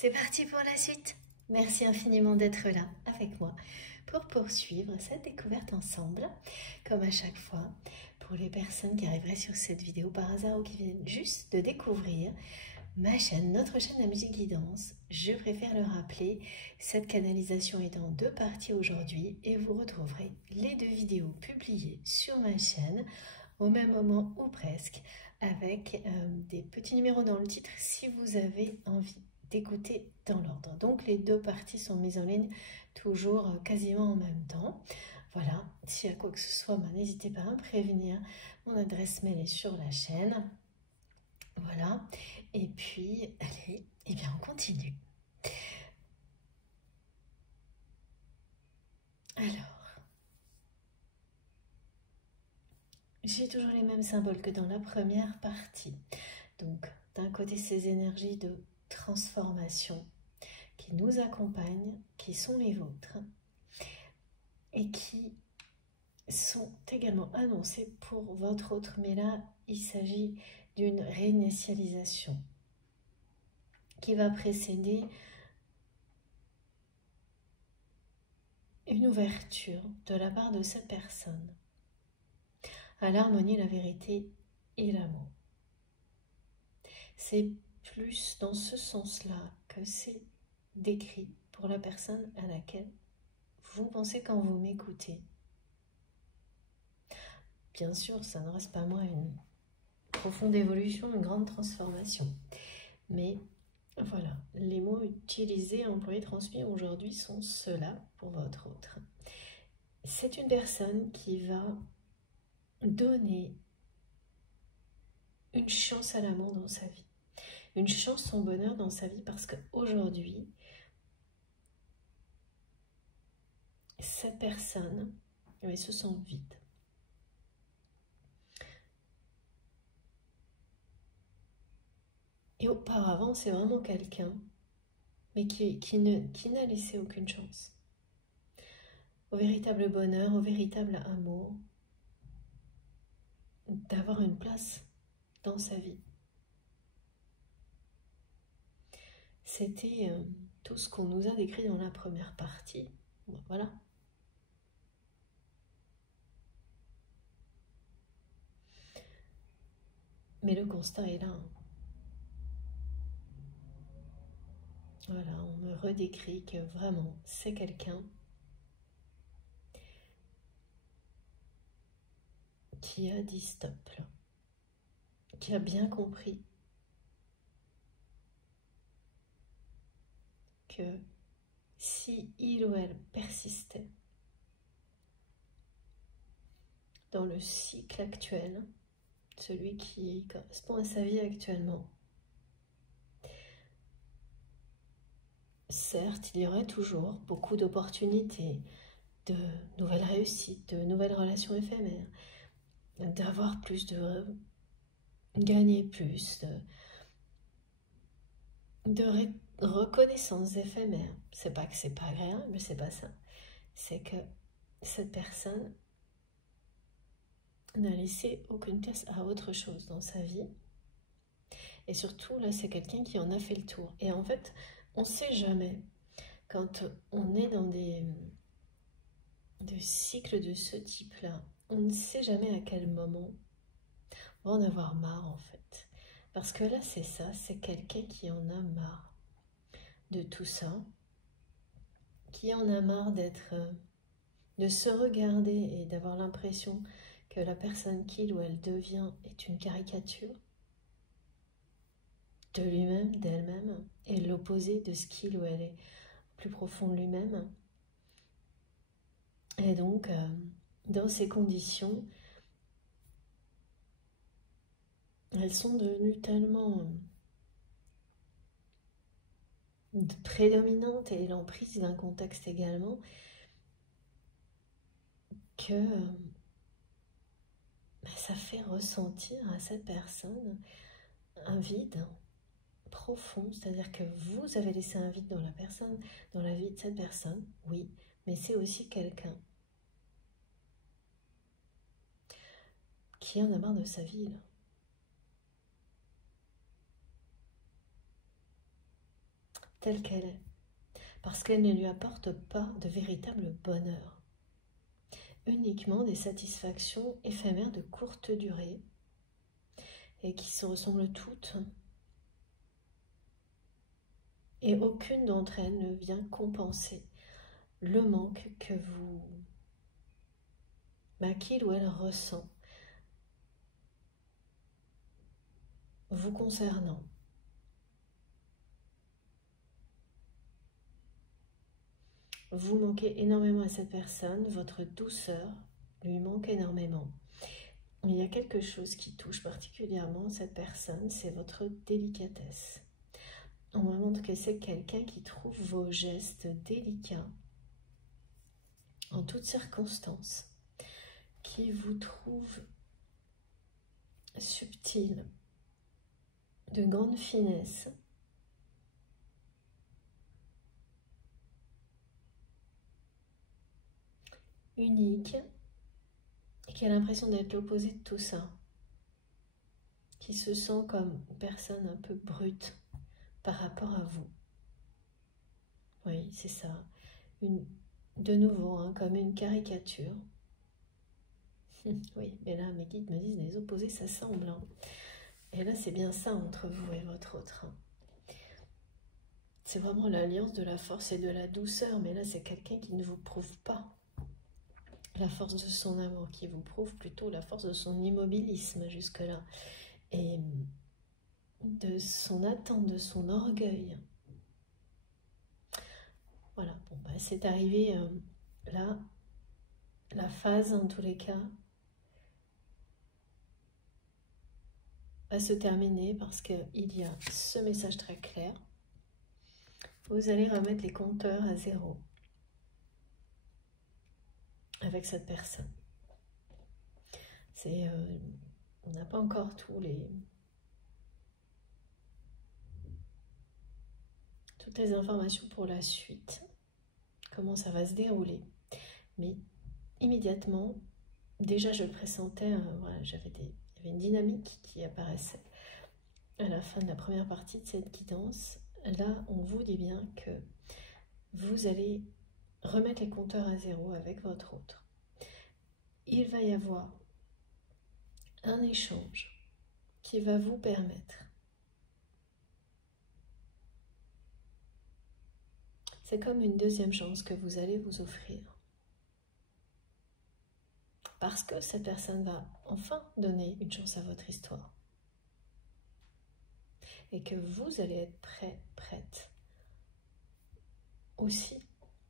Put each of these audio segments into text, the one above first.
C'est parti pour la suite. Merci infiniment d'être là avec moi pour poursuivre cette découverte ensemble. Comme à chaque fois, pour les personnes qui arriveraient sur cette vidéo par hasard ou qui viennent juste de découvrir ma chaîne, notre chaîne La Musique Guidance, je préfère le rappeler, cette canalisation est en 2 parties aujourd'hui et vous retrouverez les 2 vidéos publiées sur ma chaîne au même moment ou presque, avec des petits numéros dans le titre si vous avez envie d'écouter dans l'ordre. Donc les 2 parties sont mises en ligne toujours quasiment en même temps. Voilà, s'il y a quoi que ce soit, n'hésitez pas à me prévenir. Mon adresse mail est sur la chaîne. Voilà, et puis, allez, et bien on continue. Alors, j'ai toujours les mêmes symboles que dans la première partie. Donc, d'un côté, ces énergies de transformation qui nous accompagnent, qui sont les vôtres, et qui sont également annoncées pour votre autre. Mais là, il s'agit d'une réinitialisation qui va précéder une ouverture de la part de cette personne à l'harmonie, la vérité et l'amour. C'est plus dans ce sens-là que c'est décrit pour la personne à laquelle vous pensez quand vous m'écoutez. Bien sûr, ça ne reste pas moins une profonde évolution, une grande transformation. Mais voilà, les mots utilisés, employés, transmis aujourd'hui sont ceux-là pour votre autre. C'est une personne qui va donner une chance à l'amour dans sa vie, une chance au bonheur dans sa vie, parce qu'aujourd'hui, cette personne se sent vide. Et auparavant, c'est vraiment quelqu'un, mais qui n'a laissé aucune chance au véritable bonheur, au véritable amour, d'avoir une place dans sa vie. C'était tout ce qu'on nous a décrit dans la première partie. Voilà. Mais le constat est là. Voilà, on me redécrit que vraiment, c'est quelqu'un qui a dit stop, là, qui a bien compris que si il ou elle persistait dans le cycle actuel, celui qui correspond à sa vie actuellement, certes, il y aurait toujours beaucoup d'opportunités, de nouvelles réussites, de nouvelles relations éphémères, d'avoir plus, de gagner plus, de reconnaissance éphémère. C'est pas que c'est pas agréable, mais c'est pas ça. C'est que cette personne n'a laissé aucune place à autre chose dans sa vie. Et surtout, là, c'est quelqu'un qui en a fait le tour. Et en fait, on ne sait jamais, quand on est dans des cycles de ce type-là, on ne sait jamais à quel moment on va en avoir marre, en fait. Parce que là, c'est ça, c'est quelqu'un qui en a marre de tout ça, qui en a marre de se regarder et d'avoir l'impression que la personne qu'il ou elle devient est une caricature de lui-même, d'elle-même, et l'opposé de ce qu'il ou elle est plus profond de lui-même. Et donc, dans ces conditions, elles sont devenues tellement prédominantes, et l'emprise d'un contexte également, que ça fait ressentir à cette personne un vide profond, c'est-à-dire que vous avez laissé un vide dans la personne, dans la vie de cette personne, oui, mais c'est aussi quelqu'un qui en a marre de sa vie, là. telle qu'elle est, parce qu'elle ne lui apporte pas de véritable bonheur, uniquement des satisfactions éphémères de courte durée et qui se ressemblent toutes, et aucune d'entre elles ne vient compenser le manque que qu'il ou elle ressent vous concernant. Vous manquez énormément à cette personne, votre douceur lui manque énormément. Il y a quelque chose qui touche particulièrement cette personne, c'est votre délicatesse. On me montre que c'est quelqu'un qui trouve vos gestes délicats en toutes circonstances, qui vous trouve subtil, de grande finesse, unique, et qui a l'impression d'être l'opposé de tout ça, qui se sent comme une personne un peu brute par rapport à vous. Oui, c'est ça. De nouveau, hein, comme une caricature. Oui, mais là, mes guides me disent les opposés s'assemblent. Hein. Et là, c'est bien ça entre vous et votre autre. Hein. C'est vraiment l'alliance de la force et de la douceur, mais là, c'est quelqu'un qui ne vous prouve pas la force de son amour, qui vous prouve plutôt la force de son immobilisme jusque-là, et de son attente, de son orgueil. Voilà, bon, bah, c'est arrivé là, la phase, en tous les cas, va se terminer parce qu'il y a ce message très clair. Vous allez remettre les compteurs à zéro avec cette personne. On n'a pas encore toutes les informations pour la suite, comment ça va se dérouler. Mais immédiatement, déjà je le pressentais, voilà, il y avait une dynamique qui apparaissait à la fin de la première partie de cette guidance. Là, on vous dit bien que vous allez remettre les compteurs à zéro avec votre autre. Il va y avoir un échange qui va vous permettre, c'est comme une deuxième chance que vous allez vous offrir, parce que cette personne va enfin donner une chance à votre histoire, et que vous allez être prête aussi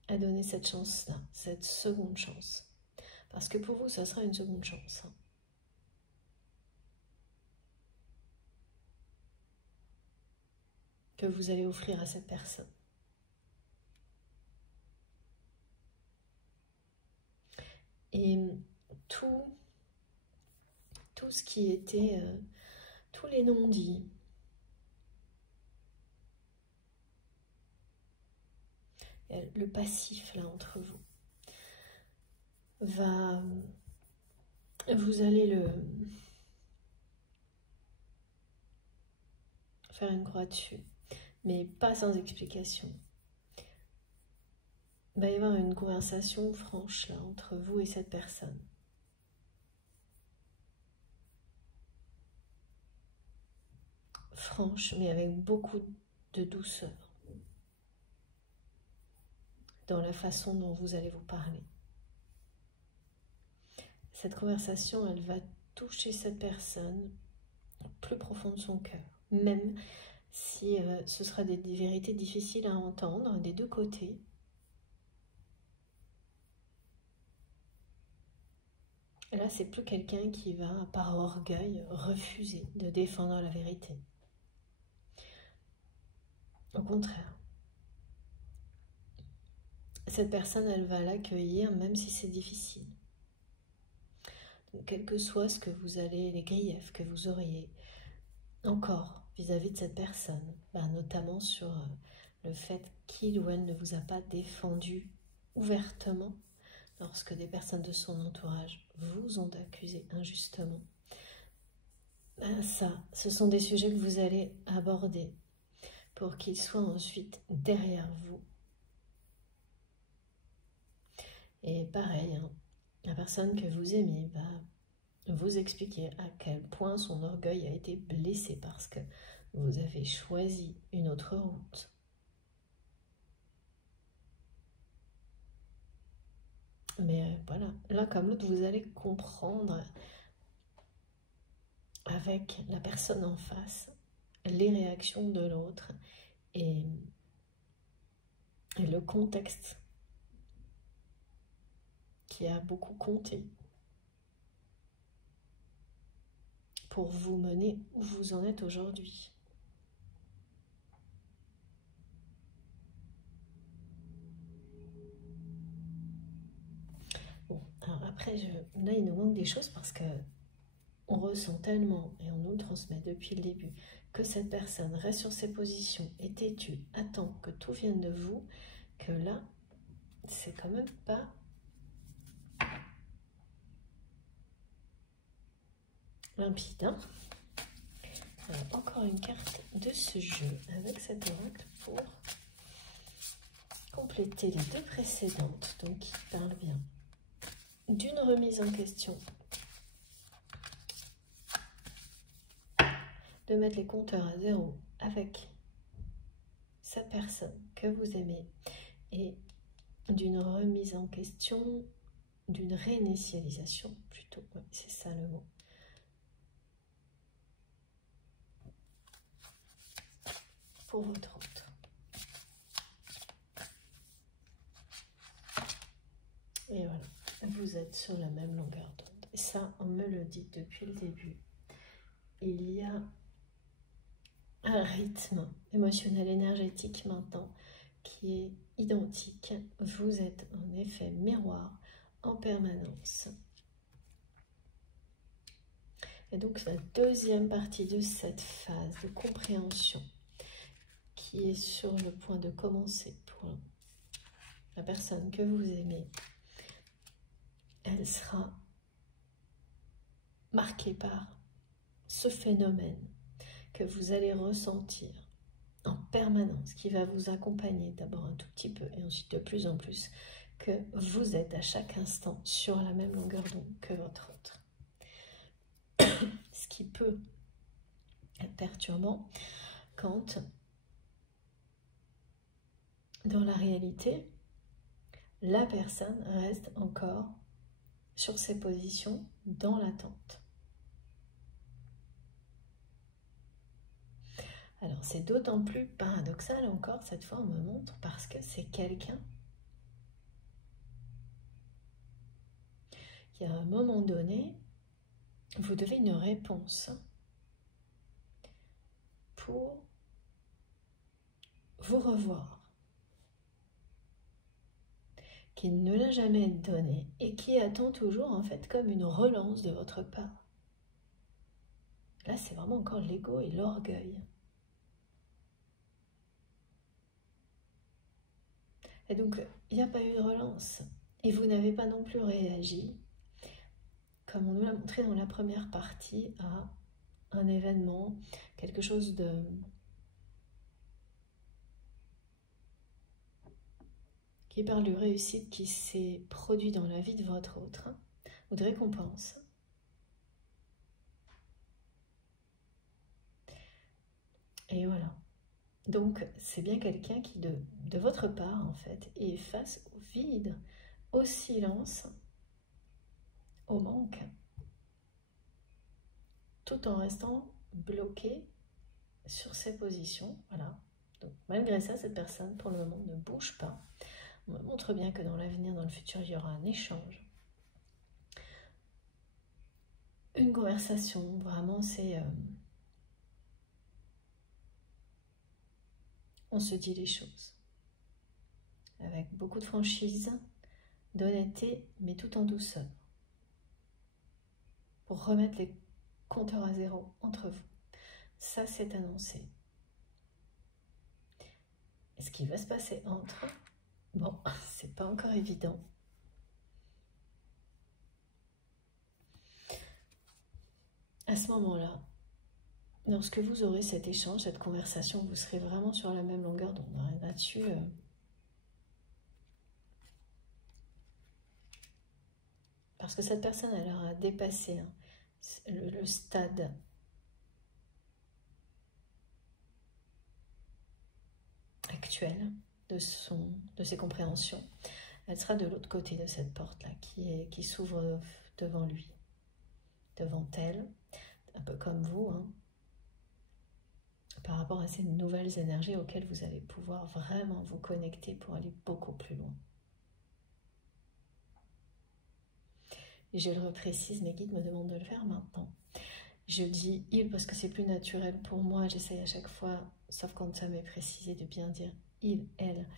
à donner cette chance-là, cette seconde chance, parce que pour vous, ça sera une seconde chance. Que vous allez offrir à cette personne. Et tout ce qui était, tous les non-dits, le passif là entre vous, vous allez faire une croix dessus, mais pas sans explication. Il va y avoir une conversation franche là entre vous et cette personne. Franche, mais avec beaucoup de douceur dans la façon dont vous allez vous parler. Cette conversation, elle va toucher cette personne au plus profond de son cœur, même si ce sera des vérités difficiles à entendre des deux côtés. Là, c'est plus quelqu'un qui va, par orgueil, refuser de défendre la vérité. Au contraire, cette personne, elle va l'accueillir même si c'est difficile. Donc, quel que soit ce que vous allez, les griefs que vous auriez encore vis-à-vis de cette personne, notamment sur le fait qu'il ou elle ne vous a pas défendu ouvertement lorsque des personnes de son entourage vous ont accusé injustement. Ce sont des sujets que vous allez aborder pour qu'il soit ensuite derrière vous. Et pareil, hein, la personne que vous aimez va vous expliquer à quel point son orgueil a été blessé parce que vous avez choisi une autre route. Mais voilà, l'un comme l'autre, vous allez comprendre avec la personne en face les réactions de l'autre et le contexte qui a beaucoup compté pour vous mener où vous en êtes aujourd'hui. Bon, alors après, là, il nous manque des choses parce que on ressent tellement, et on nous le transmet depuis le début, que cette personne reste sur ses positions, est têtue, attend que tout vienne de vous, que là, c'est quand même pas limpide. Hein. Alors, encore une carte de ce jeu avec cet oracle pour compléter les deux précédentes, donc qui parlent bien d'une remise en question, de mettre les compteurs à zéro avec cette personne que vous aimez et d'une remise en question, d'une réinitialisation plutôt, ouais, c'est ça le mot. Pour votre autre. Et voilà, vous êtes sur la même longueur d'onde. Et ça, on me le dit depuis le début. Il y a un rythme émotionnel, énergétique maintenant qui est identique. Vous êtes en effet miroir en permanence. Et donc la deuxième partie de cette phase de compréhension qui est sur le point de commencer pour la personne que vous aimez, elle sera marquée par ce phénomène que vous allez ressentir en permanence, qui va vous accompagner d'abord un tout petit peu et ensuite de plus en plus, que vous êtes à chaque instant sur la même longueur d'onde que votre autre. Ce qui peut être perturbant quand, dans la réalité, la personne reste encore sur ses positions dans l'attente. Alors c'est d'autant plus paradoxal encore, cette fois on me montre, parce que c'est quelqu'un qui à un moment donné, vous devez une réponse pour vous revoir, qui ne l'a jamais donné et qui attend toujours en fait comme une relance de votre part. Là c'est vraiment encore l'ego et l'orgueil. Et donc, il n'y a pas eu de relance. Et vous n'avez pas non plus réagi, comme on nous l'a montré dans la première partie, à un événement, quelque chose qui parle de réussite qui s'est produit dans la vie de votre autre, ou de récompense. Et voilà. Donc, c'est bien quelqu'un qui, de votre part, en fait, est face au vide, au silence, au manque, tout en restant bloqué sur ses positions. Voilà. Donc, malgré ça, cette personne, pour le moment, ne bouge pas. On me montre bien que dans l'avenir, dans le futur, il y aura un échange. Une conversation, vraiment, c'est... on se dit les choses. Avec beaucoup de franchise, d'honnêteté, mais tout en douceur. Pour remettre les compteurs à zéro entre vous. Ça, c'est annoncé. Et ce qui va se passer entre, bon, c'est pas encore évident. À ce moment-là, lorsque vous aurez cet échange, cette conversation, vous serez vraiment sur la même longueur d'onde. Là-dessus, parce que cette personne, elle aura dépassé le stade actuel de ses compréhensions. Elle sera de l'autre côté de cette porte-là qui s'ouvre devant lui, devant elle, un peu comme vous, hein, par rapport à ces nouvelles énergies auxquelles vous allez pouvoir vraiment vous connecter pour aller beaucoup plus loin. Et je le reprécise, mes guides me demandent de le faire maintenant. Je dis « il » parce que c'est plus naturel pour moi, j'essaye à chaque fois, sauf quand ça m'est précisé, de bien dire « il »,« elle »,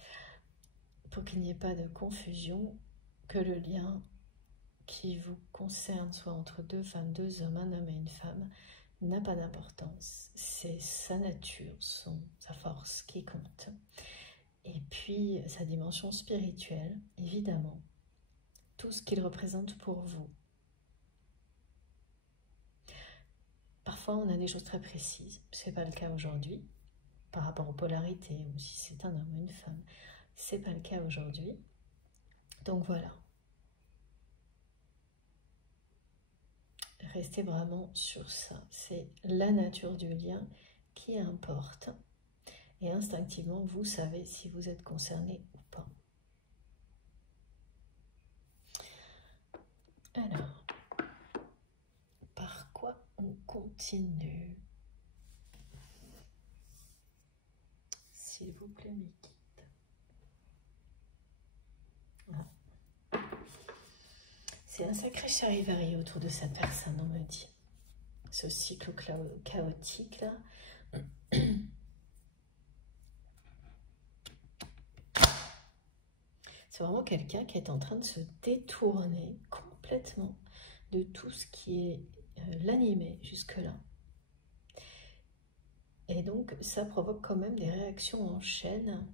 pour qu'il n'y ait pas de confusion, que le lien qui vous concerne soit entre deux femmes, deux hommes, un homme et une femme, n'a pas d'importance. C'est sa nature, sa force qui compte. Et puis sa dimension spirituelle, évidemment, tout ce qu'il représente pour vous. Parfois, on a des choses très précises. Ce n'est pas le cas aujourd'hui, par rapport aux polarités, ou si c'est un homme ou une femme. Ce n'est pas le cas aujourd'hui. Donc voilà. Restez vraiment sur ça. C'est la nature du lien qui importe. Et instinctivement, vous savez si vous êtes concerné ou pas. Alors, par quoi on continue? S'il vous plaît, mes guides. C'est un sacré charivari autour de cette personne, on me dit. Ce cycle chaotique là. C'est vraiment quelqu'un qui est en train de se détourner complètement de tout ce qui est l'animé jusque-là. Et donc, ça provoque quand même des réactions en chaîne.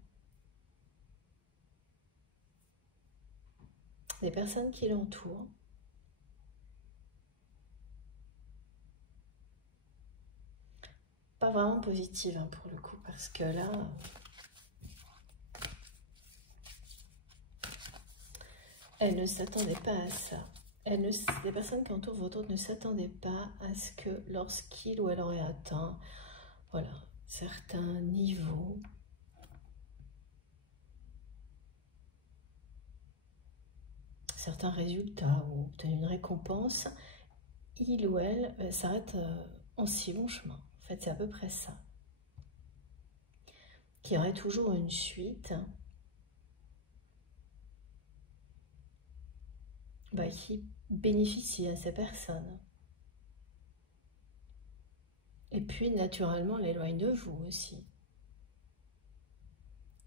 Des personnes qui l'entourent. Pas vraiment positives hein, pour le coup, parce que là... Elle ne s'attendait pas à ça. Les personnes qui entourent votre autre ne s'attendaient pas à ce que lorsqu'il ou elle aurait atteint voilà, certains niveaux, certains résultats ou obtenu une récompense, il ou elle s'arrête en si long chemin. En fait, c'est à peu près ça. Qu'il y aurait toujours une suite qui bénéficie à ces personnes. Et puis, naturellement, l'éloigne de vous aussi.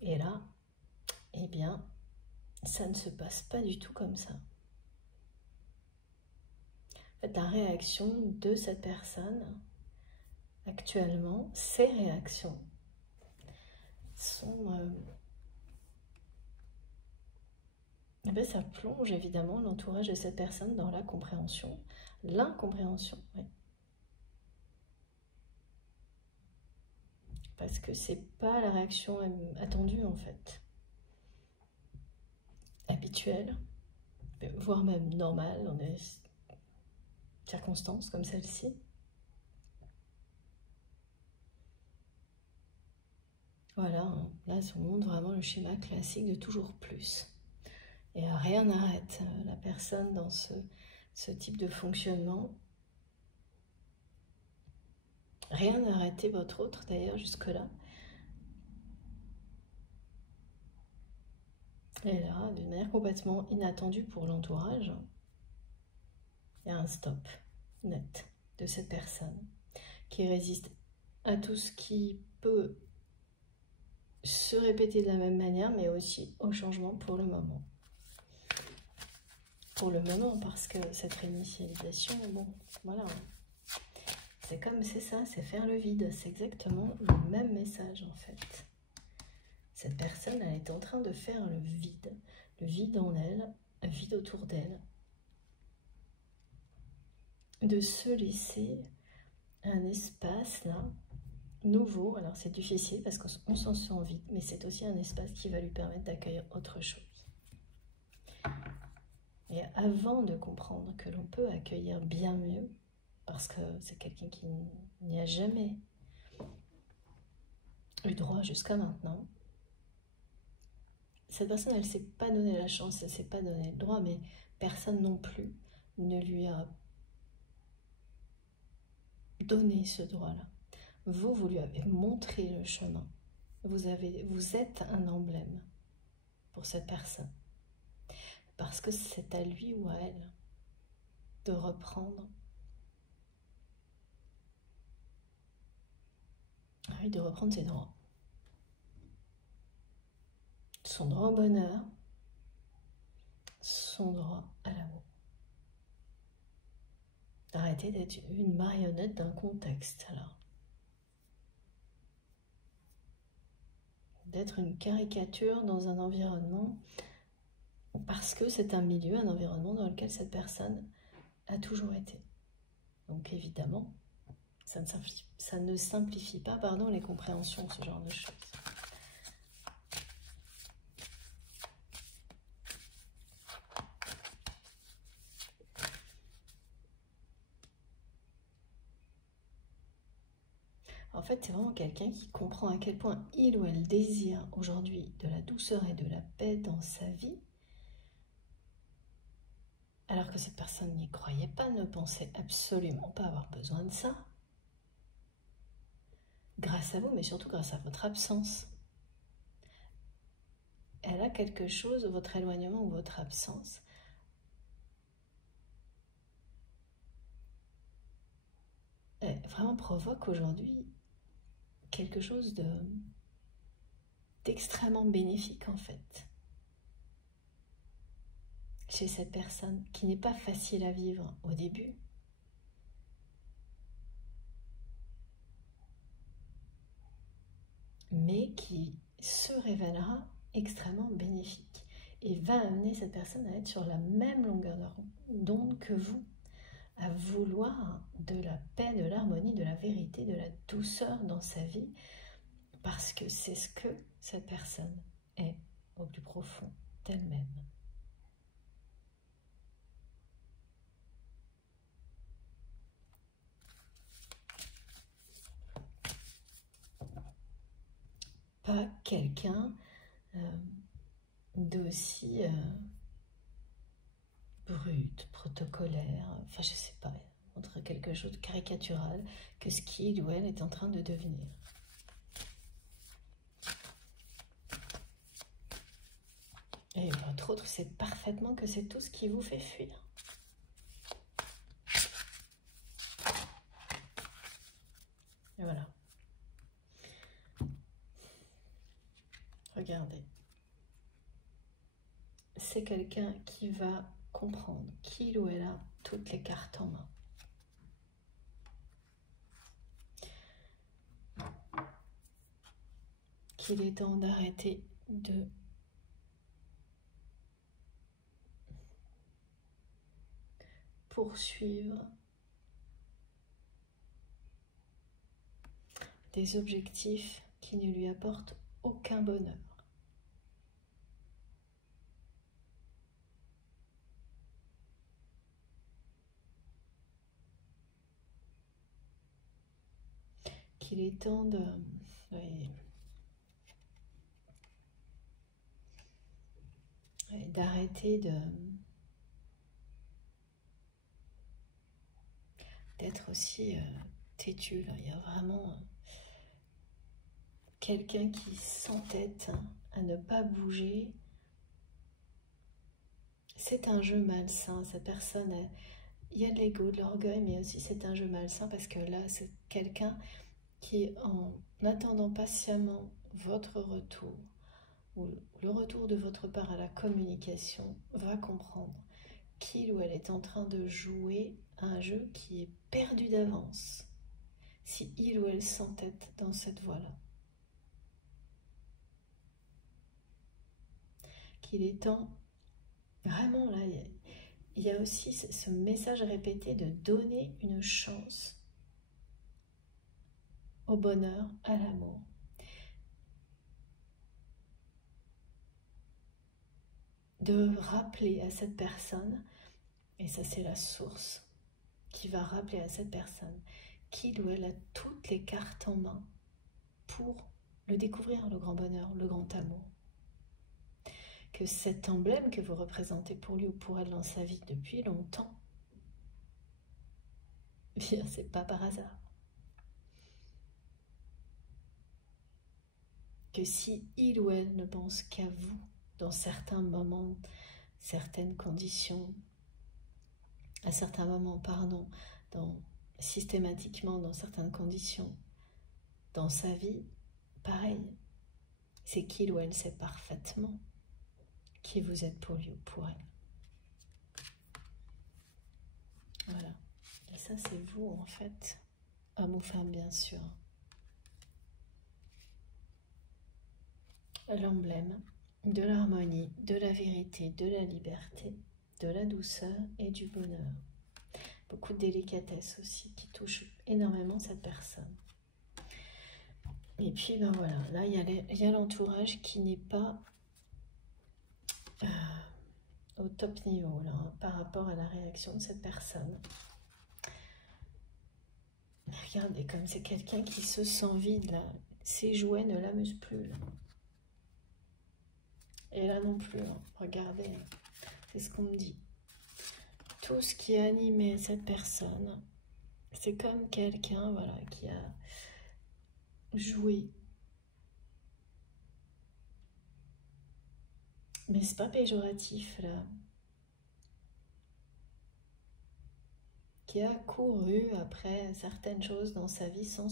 Et là, eh bien, ça ne se passe pas du tout comme ça. En fait, la réaction de cette personne, actuellement, ces réactions sont... eh bien, ça plonge évidemment l'entourage de cette personne dans la compréhension, l'incompréhension, oui. Parce que c'est pas la réaction attendue en fait, habituelle, voire même normale dans des circonstances comme celle-ci. Voilà, là on montre vraiment le schéma classique de toujours plus. Et rien n'arrête la personne dans ce type de fonctionnement. Rien n'a arrêté votre autre d'ailleurs jusque-là. Et là, d'une manière complètement inattendue pour l'entourage, il y a un stop net de cette personne qui résiste à tout ce qui peut se répéter de la même manière, mais aussi au changement pour le moment. Pour le moment, parce que cette réinitialisation, bon, voilà. C'est comme, c'est ça, c'est faire le vide. C'est exactement le même message, en fait. Cette personne, elle est en train de faire le vide en elle, le vide autour d'elle. De se laisser un espace là, nouveau. Alors c'est difficile parce qu'on s'en sent vite, mais c'est aussi un espace qui va lui permettre d'accueillir autre chose. Et avant de comprendre que l'on peut accueillir bien mieux, parce que c'est quelqu'un qui n'y a jamais eu droit jusqu'à maintenant, cette personne, elle ne s'est pas donné la chance, elle ne s'est pas donné le droit, mais personne non plus ne lui a donné ce droit-là. Vous lui avez montré le chemin. Vous êtes un emblème pour cette personne. Parce que c'est à lui ou à elle de reprendre. Oui, de reprendre ses droits. Son droit au bonheur, son droit à l'amour. Arrêtez d'être une marionnette d'un contexte, alors. D'être une caricature dans un environnement, parce que c'est un milieu, un environnement dans lequel cette personne a toujours été. Donc évidemment, ça ne simplifie pas les compréhensions, ce genre de choses. En fait, c'est vraiment quelqu'un qui comprend à quel point il ou elle désire aujourd'hui de la douceur et de la paix dans sa vie, alors que cette personne n'y croyait pas, ne pensait absolument pas avoir besoin de ça. Grâce à vous, mais surtout grâce à votre absence. Elle a quelque chose, votre éloignement ou votre absence, vraiment provoque aujourd'hui quelque chose d'extrêmement bénéfique en fait. Chez cette personne qui n'est pas facile à vivre au début. Mais qui se révélera extrêmement bénéfique et va amener cette personne à être sur la même longueur d'onde que vous, à vouloir de la paix, de l'harmonie, de la vérité, de la douceur dans sa vie, parce que c'est ce que cette personne est au plus profond d'elle-même. Pas quelqu'un d'aussi brut, protocolaire, enfin je sais pas, entre quelque chose de caricatural que ce qu'il ou elle est en train de devenir. Et votre autre sait parfaitement que c'est tout ce qui vous fait fuir. Et voilà. Regardez. C'est quelqu'un qui va comprendre qu'il ou elle a toutes les cartes en main. Qu'il est temps d'arrêter de poursuivre des objectifs qui ne lui apportent aucun bonheur. Qu'il est temps d'arrêter d'être aussi têtu. Là. Il y a vraiment quelqu'un qui s'entête à ne pas bouger. C'est un jeu malsain, cette personne, il y a de l'ego, de l'orgueil, mais aussi c'est un jeu malsain parce que là, c'est quelqu'un qui, en attendant patiemment votre retour, ou le retour de votre part à la communication, va comprendre qu'il ou elle est en train de jouer à un jeu qui est perdu d'avance, si il ou elle s'entête dans cette voie-là. Qu'il est temps, vraiment là, il y a aussi ce message répété de donner une chance au bonheur, à l'amour. De rappeler à cette personne, et ça c'est la source, qui va rappeler à cette personne qu'il ou elle a toutes les cartes en main pour le découvrir, le grand bonheur, le grand amour. Que cet emblème que vous représentez pour lui ou pour elle dans sa vie depuis longtemps, bien c'est pas par hasard. Que si il ou elle ne pense qu'à vous dans certains moments, certaines conditions, à certains moments, pardon, systématiquement dans certaines conditions, dans sa vie, pareil, c'est qu'il ou elle sait parfaitement qui vous êtes pour lui ou pour elle. Voilà. Et ça, c'est vous, en fait. Homme ou femme, bien sûr. L'emblème de l'harmonie, de la vérité, de la liberté, de la douceur et du bonheur. Beaucoup de délicatesse aussi qui touche énormément cette personne. Et puis, ben voilà, là, il y a l'entourage qui n'est pas au top niveau, là, hein, par rapport à la réaction de cette personne. Regardez, comme c'est quelqu'un qui se sent vide, là. Ses jouets ne l'amusent plus, là. Et là non plus, hein. Regardez, c'est ce qu'on me dit. Tout ce qui a animé cette personne, c'est comme quelqu'un, voilà, qui a joué. Mais c'est pas péjoratif, là. Qui a couru après certaines choses dans sa vie sans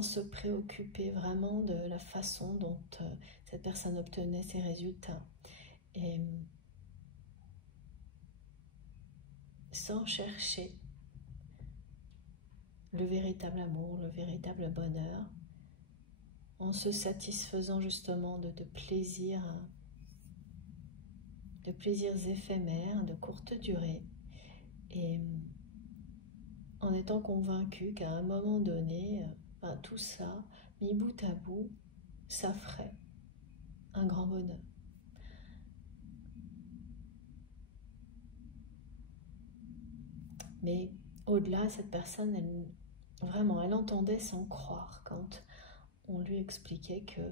se préoccuper vraiment de la façon dont cette personne obtenait ses résultats. Et sans chercher le véritable amour, le véritable bonheur, en se satisfaisant justement de plaisirs éphémères, de courte durée, et en étant convaincu qu'à un moment donné, tout ça, mis bout à bout, ça ferait un grand bonheur. Mais au-delà, cette personne, elle entendait sans croire quand on lui expliquait que...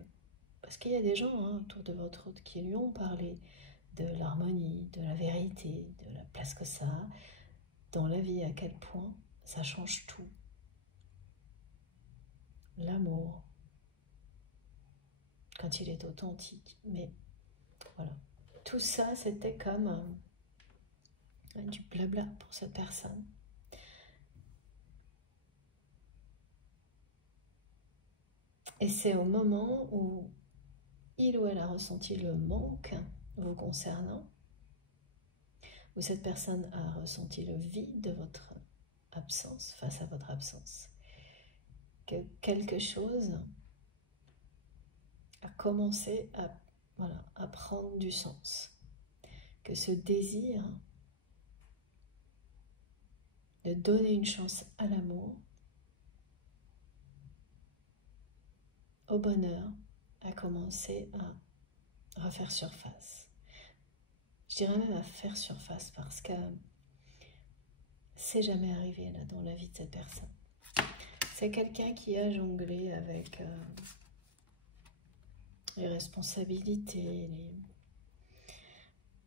Parce qu'il y a des gens autour de votre hôte qui lui ont parlé de l'harmonie, de la vérité, de la place que ça a dans la vie, à quel point ça change tout. L'amour, quand il est authentique. Mais voilà, tout ça, c'était comme du blabla pour cette personne. Et c'est au moment où il ou elle a ressenti le manque vous concernant, où cette personne a ressenti le vide de votre absence, face à votre absence, que quelque chose a commencé à prendre du sens, que ce désir de donner une chance à l'amour, au bonheur, a commencé à refaire surface. Je dirais même à faire surface parce que c'est jamais arrivé là dans la vie de cette personne. C'est quelqu'un qui a jonglé avec les responsabilités,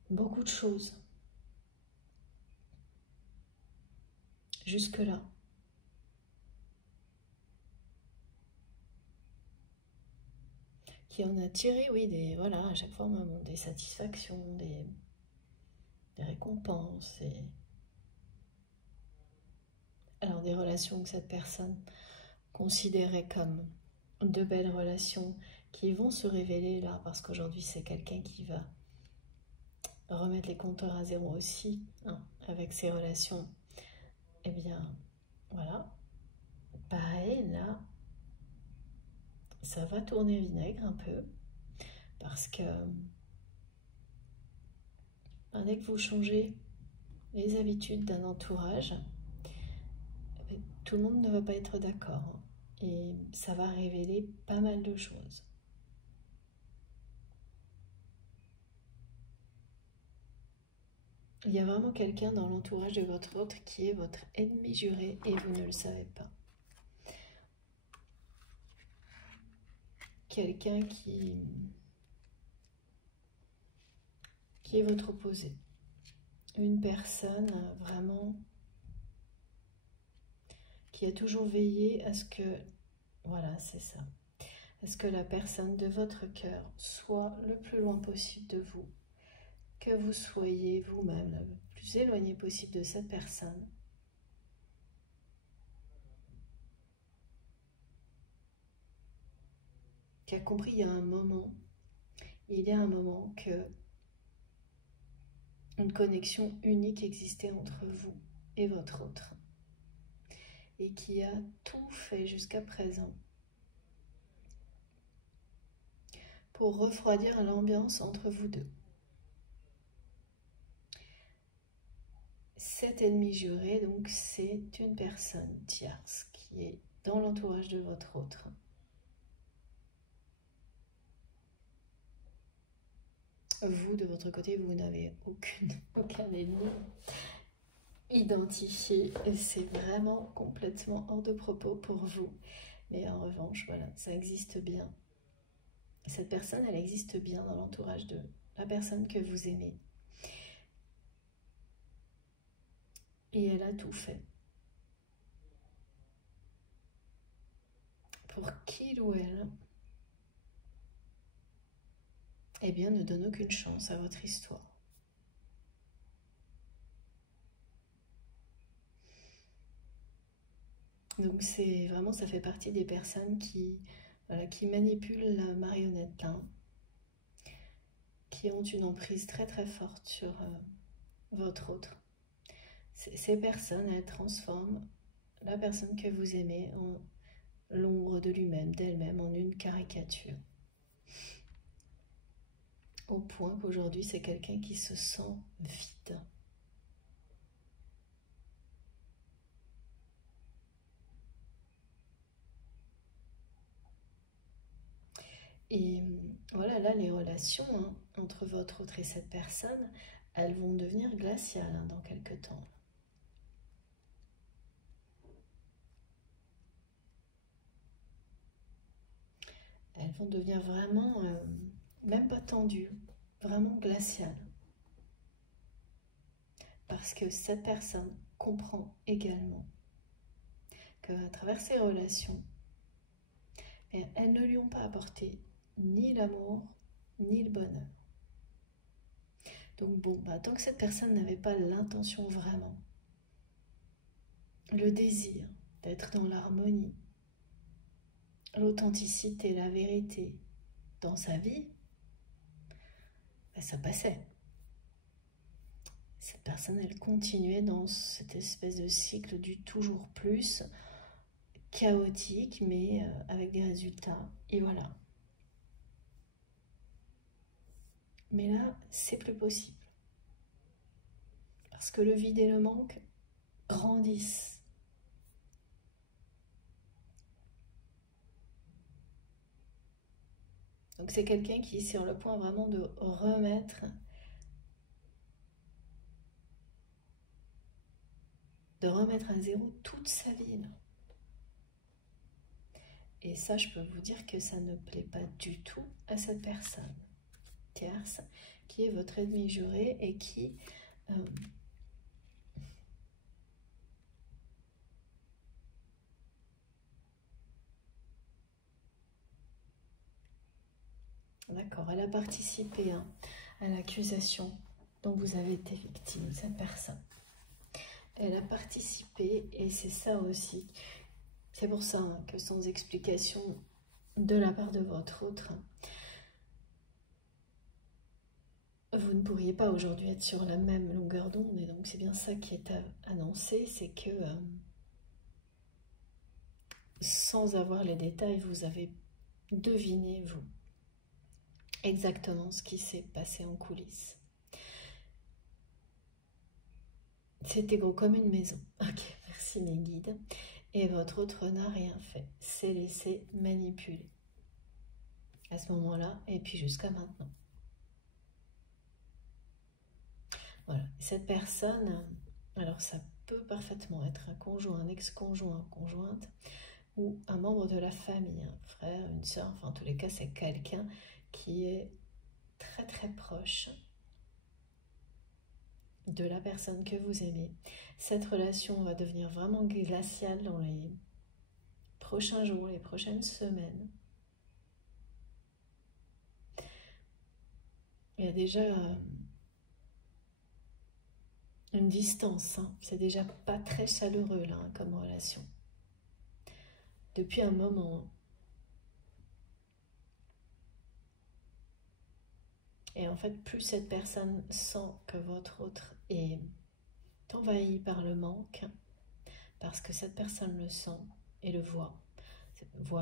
beaucoup de choses. Jusque-là. Qui en a tiré, oui, voilà, à chaque fois, des satisfactions, des récompenses. Alors, des relations que cette personne considérait comme de belles relations qui vont se révéler là, parce qu'aujourd'hui, c'est quelqu'un qui va remettre les compteurs à zéro aussi, avec ses relations. Eh bien, voilà. Pareil, là, ça va tourner vinaigre un peu, parce que dès que vous changez les habitudes d'un entourage, tout le monde ne va pas être d'accord, hein, et ça va révéler pas mal de choses. Il y a vraiment quelqu'un dans l'entourage de votre autre qui est votre ennemi juré et vous ne le savez pas. Quelqu'un qui est votre opposé. Une personne vraiment qui a toujours veillé à ce que, voilà, c'est ça, à ce que la personne de votre cœur soit le plus loin possible de vous, que vous soyez vous-même le plus éloigné possible de cette personne. Qui a compris il y a un moment que une connexion unique existait entre vous et votre autre, et qui a tout fait jusqu'à présent pour refroidir l'ambiance entre vous deux. Cet ennemi juré, donc, c'est une personne tierce qui est dans l'entourage de votre autre. Vous, de votre côté, vous n'avez aucun ennemi identifié. C'est vraiment complètement hors de propos pour vous. Mais en revanche, voilà, ça existe bien. Cette personne, elle existe bien dans l'entourage de la personne que vous aimez. Et elle a tout fait pour qu'il ou elle, eh bien, ne donne aucune chance à votre histoire. Donc c'est vraiment, ça fait partie des personnes qui, voilà, qui manipulent la marionnette, hein, qui ont une emprise très très forte sur votre autre. Ces personnes, elles transforment la personne que vous aimez en l'ombre de lui-même, d'elle-même, en une caricature. Au point qu'aujourd'hui, c'est quelqu'un qui se sent vide. Et voilà, là, les relations, hein, entre votre autre et cette personne, elles vont devenir glaciales, hein, dans quelques temps. Elles vont devenir vraiment, même pas tendues, vraiment glaciales. Parce que cette personne comprend également qu'à travers ces relations, elles ne lui ont pas apporté ni l'amour, ni le bonheur. Donc bon, tant que cette personne n'avait pas l'intention vraiment, le désir d'être dans l'harmonie, l'authenticité, la vérité dans sa vie, ça passait. Cette personne, elle continuait dans cette espèce de cycle du toujours plus, chaotique, mais avec des résultats. Et voilà. Mais là, c'est plus possible. Parce que le vide et le manque grandissent. Donc c'est quelqu'un qui est sur le point vraiment de remettre à zéro toute sa vie. Là. Et ça, je peux vous dire que ça ne plaît pas du tout à cette personne tierce, qui est votre ennemi juré et qui d'accord, elle a participé à l'accusation dont vous avez été victime, cette personne. Elle a participé et c'est ça aussi. C'est pour ça, hein, que sans explication de la part de votre autre, vous ne pourriez pas aujourd'hui être sur la même longueur d'onde. Et donc c'est bien ça qui est annoncé, c'est que sans avoir les détails, vous avez deviné, vous, exactement ce qui s'est passé en coulisses. C'était gros comme une maison. Ok, merci mes guides. et votre autre n'a rien fait, s'est laissé manipuler à ce moment-là et puis jusqu'à maintenant. Voilà, cette personne, alors ça peut parfaitement être un conjoint, un ex-conjoint, conjointe, ou un membre de la famille, un frère, une sœur, enfin en tous les cas c'est quelqu'un qui est très très proche de la personne que vous aimez. Cette relation va devenir vraiment glaciale dans les prochains jours, les prochaines semaines. Il y a déjà une distance, hein. C'est déjà pas très chaleureux là, hein, comme relation. Depuis un moment. Et en fait, plus cette personne sent que votre autre est envahi par le manque, parce que cette personne le sent et le voit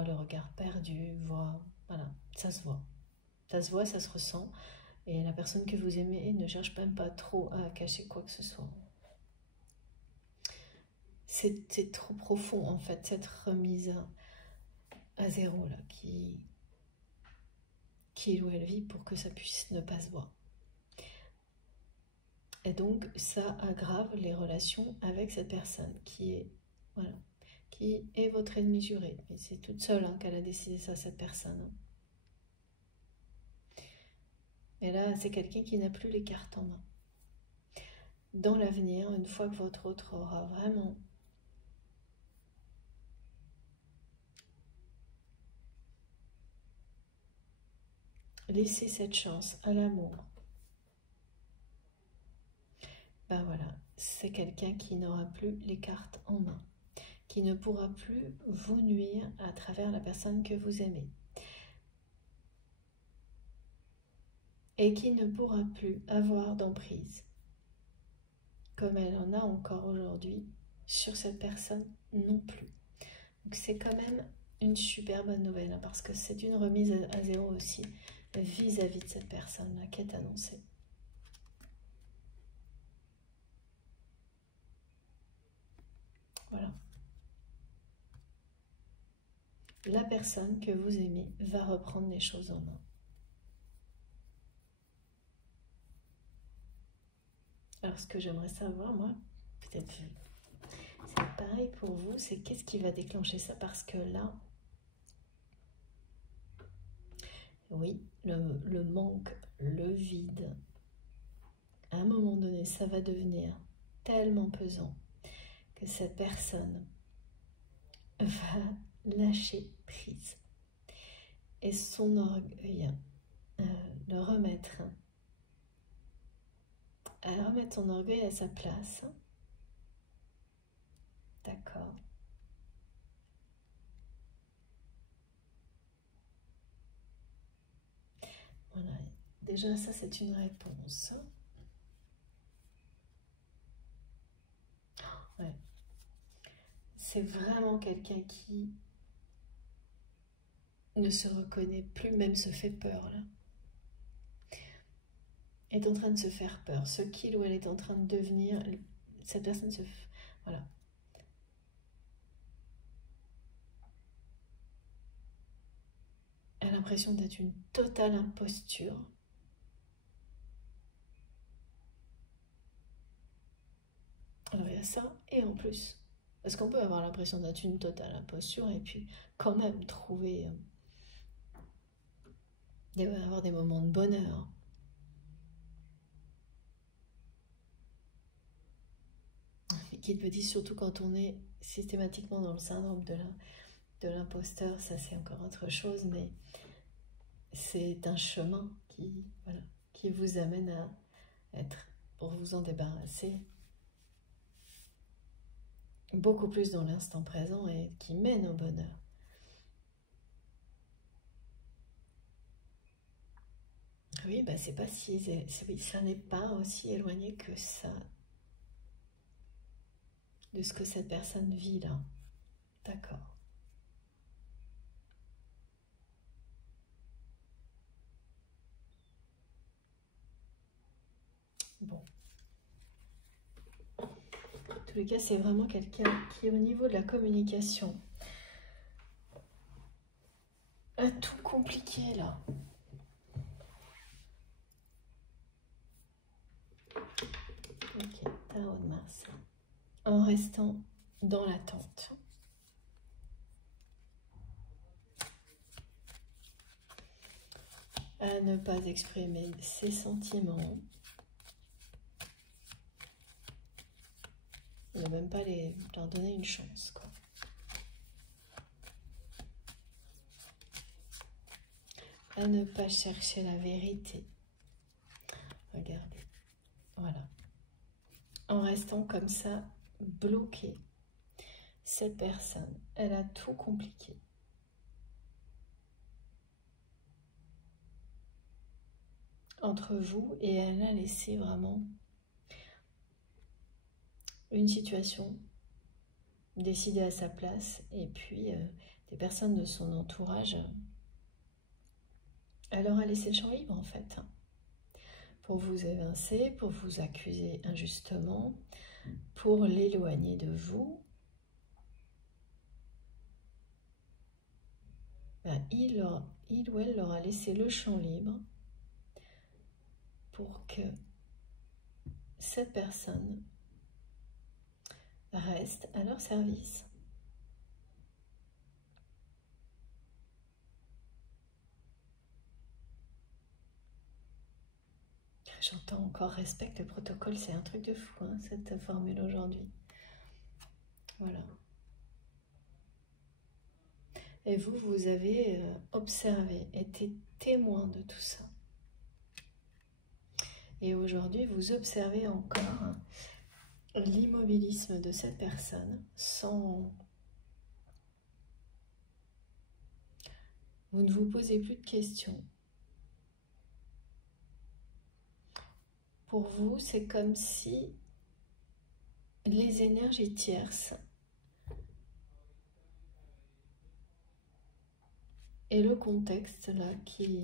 le regard perdu, voilà, ça se voit. Ça se voit, ça se ressent. Et la personne que vous aimez ne cherche même pas trop à cacher quoi que ce soit. C'est trop profond en fait, cette remise à zéro là, qui il ou elle vit pour que ça puisse ne pas se voir. Et donc ça aggrave les relations avec cette personne qui est, voilà, qui est votre ennemi juré. Et c'est toute seule hein, qu'elle a décidé ça, cette personne. Et là, c'est quelqu'un qui n'a plus les cartes en main. Dans l'avenir, une fois que votre autre aura vraiment laissé cette chance à l'amour, ben voilà, c'est quelqu'un qui n'aura plus les cartes en main, qui ne pourra plus vous nuire à travers la personne que vous aimez. Et qui ne pourra plus avoir d'emprise, comme elle en a encore aujourd'hui, sur cette personne non plus. Donc c'est quand même une super bonne nouvelle, hein, parce que c'est une remise à zéro aussi, vis-à-vis de cette personne-là qui est annoncée. Voilà. La personne que vous aimez va reprendre les choses en main. Alors ce que j'aimerais savoir, moi, peut-être c'est pareil pour vous, c'est qu'est-ce qui va déclencher ça? Parce que là, oui, le manque, le vide, à un moment donné, ça va devenir tellement pesant que cette personne va lâcher prise. Et son orgueil, le remettre son orgueil à sa place. D'accord. Voilà. Déjà, ça, c'est une réponse. Ouais. C'est vraiment quelqu'un qui ne se reconnaît plus, même se fait peur, là. Est en train de se faire peur. Ce qu'il ou elle est en train de devenir, cette personne se... Voilà. Elle a l'impression d'être une totale imposture. Alors il y a ça, et en plus, parce qu'on peut avoir l'impression d'être une totale imposture et puis quand même trouver, avoir des moments de bonheur. Et qui te dit surtout quand on est systématiquement dans le syndrome de l'imposteur, ça c'est encore autre chose, mais c'est un chemin qui, voilà, qui vous amène à être, pour vous en débarrasser, beaucoup plus dans l'instant présent et qui mène au bonheur. Oui, bah c'est pas si, ça n'est pas aussi éloigné que ça de ce que cette personne vit là. D'accord. Bon. tous les cas, c'est vraiment quelqu'un qui, au niveau de la communication, a tout compliqué là. Ok, tarot de Mars. En restant dans l'attente. À ne pas exprimer ses sentiments. Ne même pas leur donner une chance, quoi. À ne pas chercher la vérité. Regardez. Voilà. En restant comme ça, bloqué. Cette personne, elle a tout compliqué. Entre vous, et elle a laissé vraiment une situation décidée à sa place, et puis des personnes de son entourage, elle leur a laissé le champ libre en fait, pour vous évincer, pour vous accuser injustement, pour l'éloigner de vous. Ben, il ou elle leur a laissé le champ libre pour que cette personne reste à leur service. J'entends encore respecte le protocole, c'est un truc de fou, hein, cette formule aujourd'hui. Voilà. Et vous, vous avez observé, été témoin de tout ça. Et aujourd'hui, vous observez encore l'immobilisme de cette personne sans... Vous ne vous posez plus de questions. Pour vous, c'est comme si les énergies tierces et le contexte là qui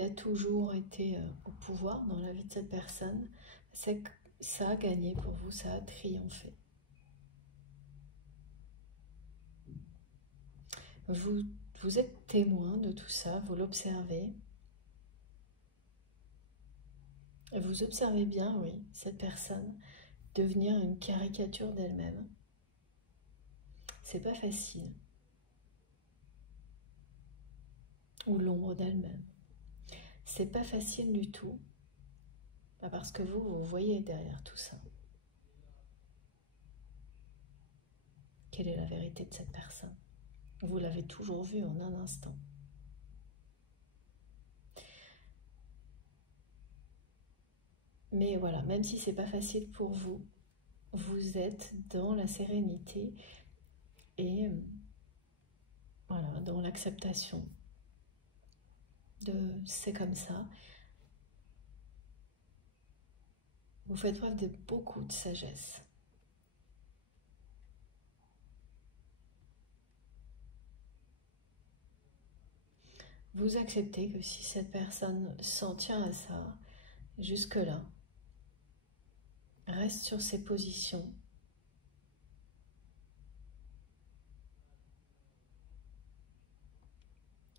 a toujours été au pouvoir dans la vie de cette personne, c'est que ça a gagné pour vous, ça a triomphé. Vous êtes témoin de tout ça, vous l'observez. Et vous observez bien, oui, cette personne devenir une caricature d'elle-même. C'est pas facile. Ou l'ombre d'elle-même. C'est pas facile du tout. Parce que vous voyez derrière tout ça. Quelle est la vérité de cette personne? Vous l'avez toujours vue en un instant. Mais voilà, même si c'est pas facile pour vous, vous êtes dans la sérénité et voilà, dans l'acceptation de c'est comme ça. Vous faites preuve de beaucoup de sagesse. Vous acceptez que si cette personne s'en tient à ça, jusque-là, reste sur ses positions,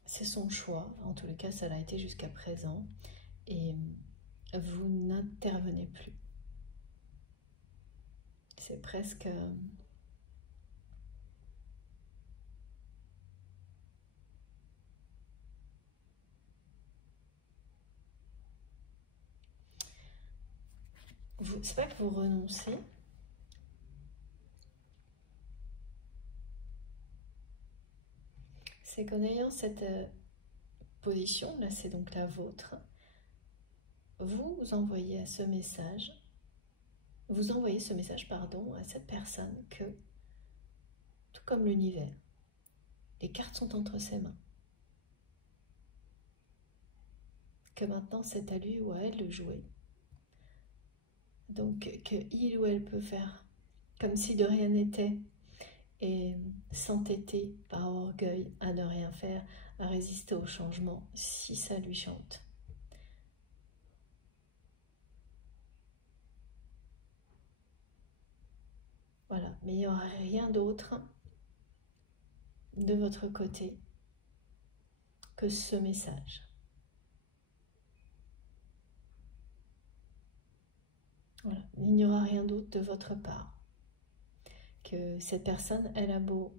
c'est son choix, en tous les cas ça l'a été jusqu'à présent, et vous n'intervenez plus. C'est presque... C'est pas que vous renoncez, c'est qu'en ayant cette position, là c'est donc la vôtre, vous envoyez ce message, pardon, à cette personne que, tout comme l'univers, les cartes sont entre ses mains. Que maintenant c'est à lui ou à elle de jouer. Donc qu'il ou elle peut faire comme si de rien n'était et s'entêter par orgueil à ne rien faire, à résister au changement si ça lui chante. Voilà, mais il n'y aura rien d'autre de votre côté que ce message. Voilà, il n'y aura rien d'autre de votre part. Que cette personne, elle a beau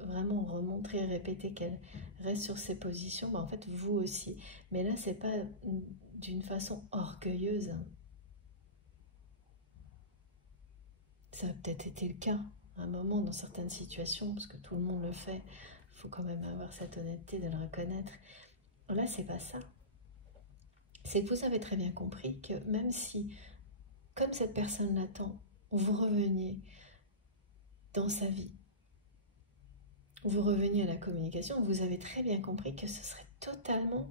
vraiment remontrer, répéter qu'elle reste sur ses positions, en fait vous aussi. Mais là, c'est pas d'une façon orgueilleuse. Ça a peut-être été le cas à un moment dans certaines situations, parce que tout le monde le fait. Il faut quand même avoir cette honnêteté de le reconnaître. Là, c'est pas ça. C'est que vous avez très bien compris que même si, comme cette personne l'attend, vous reveniez dans sa vie, vous reveniez à la communication, vous avez très bien compris que ce serait totalement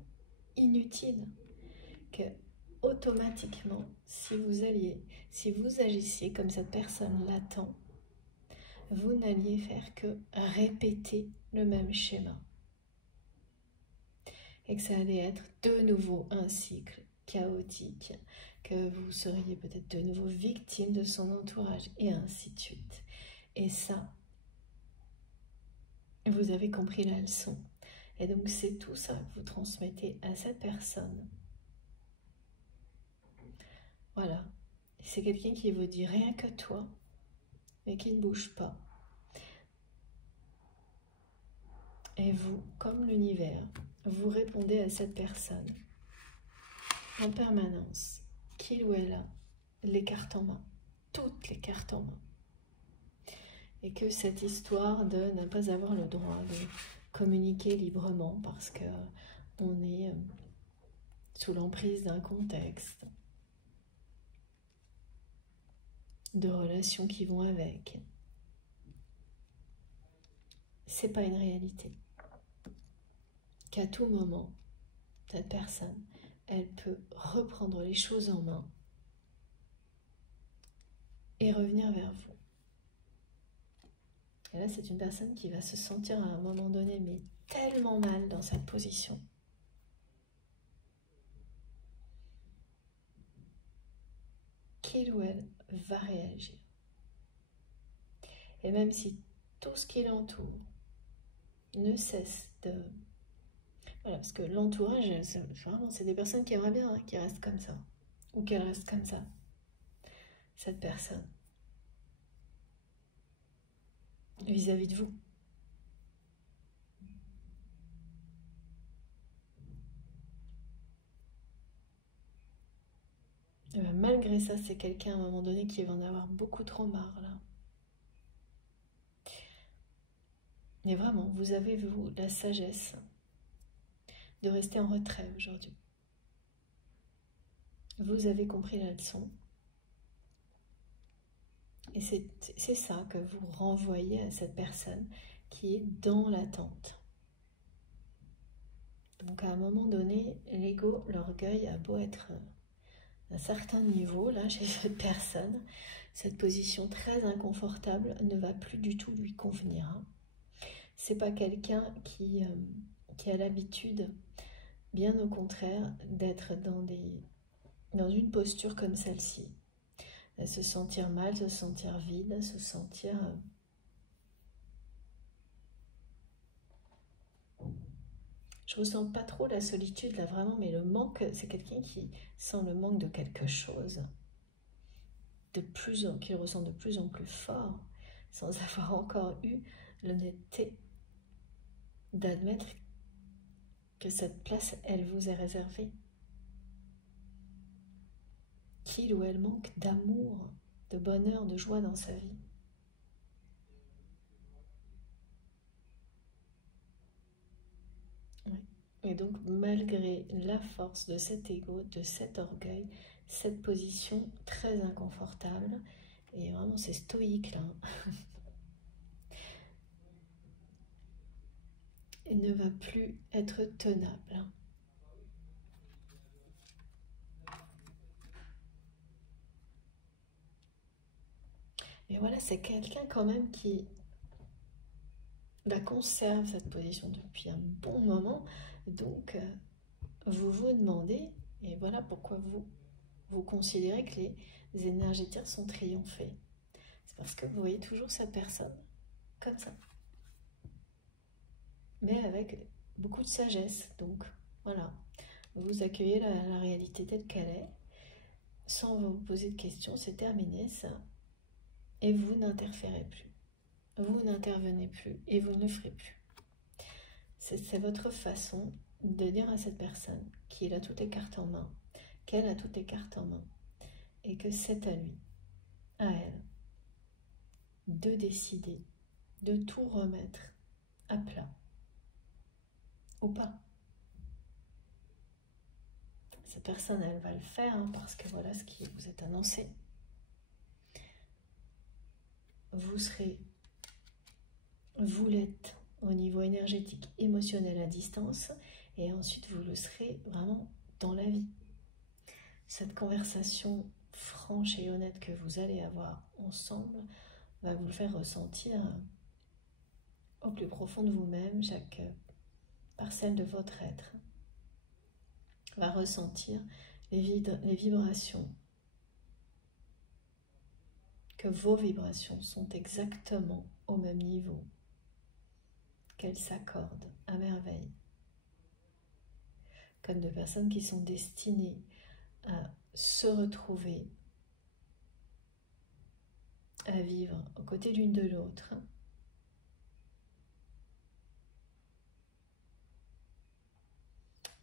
inutile, que automatiquement, si vous agissiez comme cette personne l'attend, vous n'alliez faire que répéter le même schéma. Et que ça allait être de nouveau un cycle chaotique, que vous seriez peut-être de nouveau victime de son entourage, et ainsi de suite. Et ça, vous avez compris la leçon. Et donc c'est tout ça que vous transmettez à cette personne. Voilà. C'est quelqu'un qui vous dit rien que toi, mais qui ne bouge pas. Et vous, comme l'univers, vous répondez à cette personne en permanence, qu'il ou elle a les cartes en main, toutes les cartes en main. Et que cette histoire de ne pas avoir le droit de communiquer librement parce que on est sous l'emprise d'un contexte, de relations qui vont avec, c'est pas une réalité. Qu'à tout moment, cette personne, elle peut reprendre les choses en main et revenir vers vous. Et là, c'est une personne qui va se sentir à un moment donné, mais tellement mal dans cette position. Qu'il ou elle va réagir. Et même si tout ce qui l'entoure ne cesse de... Voilà, parce que l'entourage, c'est des personnes qui aimeraient bien qui restent comme ça. Ou qu'elle reste comme ça. Cette personne. Vis-à-vis de vous. Et bien, malgré ça, c'est quelqu'un à un moment donné qui va en avoir beaucoup trop marre là. Mais vraiment, vous avez, vous, la sagesse de rester en retrait aujourd'hui. Vous avez compris la leçon. Et c'est ça que vous renvoyez à cette personne qui est dans l'attente. Donc à un moment donné, l'ego, l'orgueil a beau être à un certain niveau, là, chez cette personne, cette position très inconfortable ne va plus du tout lui convenir. Hein. C'est pas quelqu'un qui a l'habitude, bien au contraire, d'être dans une posture comme celle-ci. Se sentir mal, se sentir vide, se sentir... Je ressens pas trop la solitude là vraiment, mais le manque, c'est quelqu'un qui sent le manque de quelque chose, qui ressent de plus en plus fort, sans avoir encore eu l'honnêteté d'admettre que cette place, elle vous est réservée. Qu'il ou elle manque d'amour, de bonheur, de joie dans sa vie. Oui. Et donc, malgré la force de cet ego, de cet orgueil, cette position très inconfortable, et vraiment c'est stoïque là, et ne va plus être tenable. Mais voilà, c'est quelqu'un quand même qui la conserve cette position depuis un bon moment, donc vous vous demandez, et voilà pourquoi vous considérez que les énergétiques sont triomphées. C'est parce que vous voyez toujours cette personne comme ça. Mais avec beaucoup de sagesse. Donc, voilà. Vous accueillez la réalité telle qu'elle est, sans vous poser de questions, c'est terminé ça. Et vous n'interférez plus. Vous n'intervenez plus et vous ne le ferez plus. C'est votre façon de dire à cette personne qu'il a toutes les cartes en main, qu'elle a toutes les cartes en main, et que c'est à lui, à elle, de décider, de tout remettre à plat, ou pas. Cette personne, elle va le faire, hein, parce que voilà ce qui vous est annoncé. Vous serez, vous l'êtes au niveau énergétique, émotionnel à distance, et ensuite vous le serez vraiment dans la vie. Cette conversation franche et honnête que vous allez avoir ensemble va vous le faire ressentir au plus profond de vous-même. Chaque parcelle de votre être va ressentir les vibrations, que vos vibrations sont exactement au même niveau, qu'elles s'accordent à merveille, comme de personnes qui sont destinées à se retrouver, à vivre aux côtés l'une de l'autre.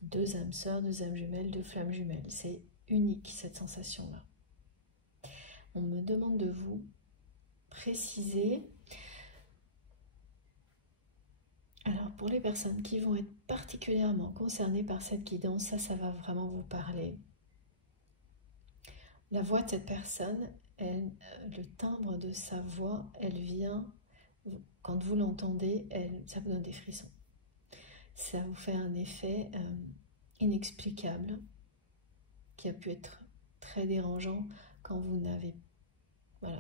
Deux âmes sœurs, deux âmes jumelles, deux flammes jumelles. C'est unique cette sensation-là. On me demande de vous préciser. Alors pour les personnes qui vont être particulièrement concernées par cette guidance, ça va vraiment vous parler. La voix de cette personne, le timbre de sa voix, elle vient, quand vous l'entendez, ça vous donne des frissons. Ça vous fait un effet inexplicable qui a pu être très dérangeant quand vous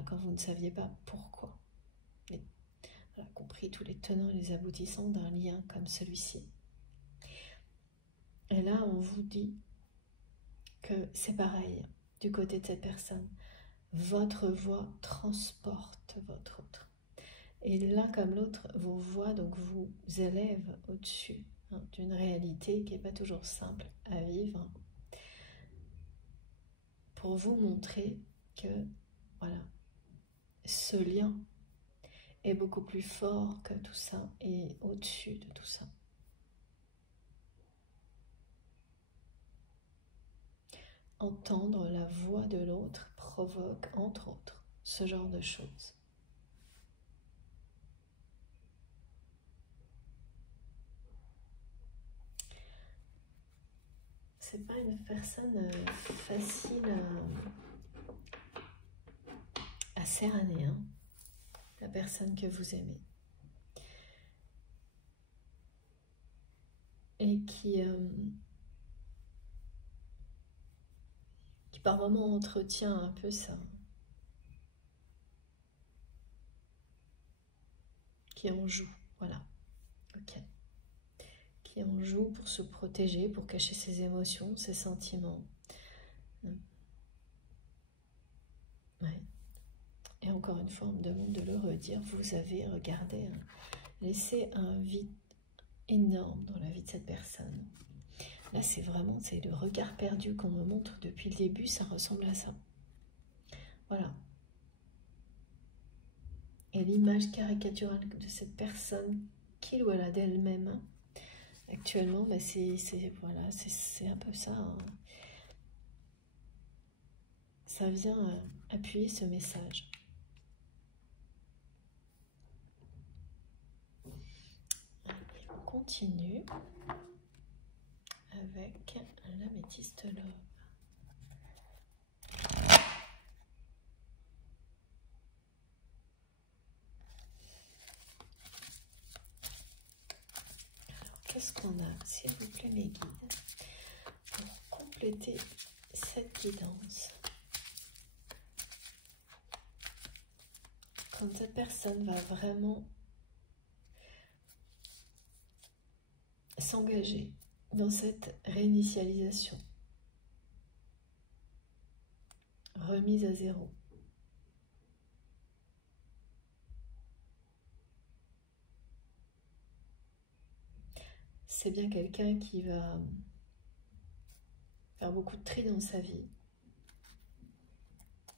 quand vous ne saviez pas pourquoi. Voilà, compris tous les tenants et les aboutissants d'un lien comme celui-ci. Et là, on vous dit que c'est pareil du côté de cette personne. Votre voix transporte votre autre. Et l'un comme l'autre, vos voix donc vous élèvent au-dessus d'une réalité qui n'est pas toujours simple à vivre, pour vous montrer que voilà, ce lien est beaucoup plus fort que tout ça et au-dessus de tout ça. Entendre la voix de l'autre provoque, entre autres, ce genre de choses. C'est pas une personne facile à cerner, hein, la personne que vous aimez. Et qui par moments entretient un peu ça. Qui en joue, voilà. Ok. Qui en joue pour se protéger, pour cacher ses émotions, ses sentiments. Ouais. Et encore une fois, on me demande de le redire. Vous avez, regardé, laissé un vide énorme dans la vie de cette personne. Là, c'est le regard perdu qu'on me montre depuis le début, ça ressemble à ça. Voilà. Et l'image caricaturale de cette personne, qu'il ou elle a d'elle-même, actuellement, bah c'est un peu ça. Hein. Ça vient appuyer ce message. Allez, on continue avec l'améthyste love. Alors, qu'est-ce qu'on a, s'il vous plaît, mes guides, pour compléter cette guidance? Quand cette personne va vraiment s'engager dans cette réinitialisation, remise à zéro, c'est bien quelqu'un qui va faire beaucoup de tri dans sa vie.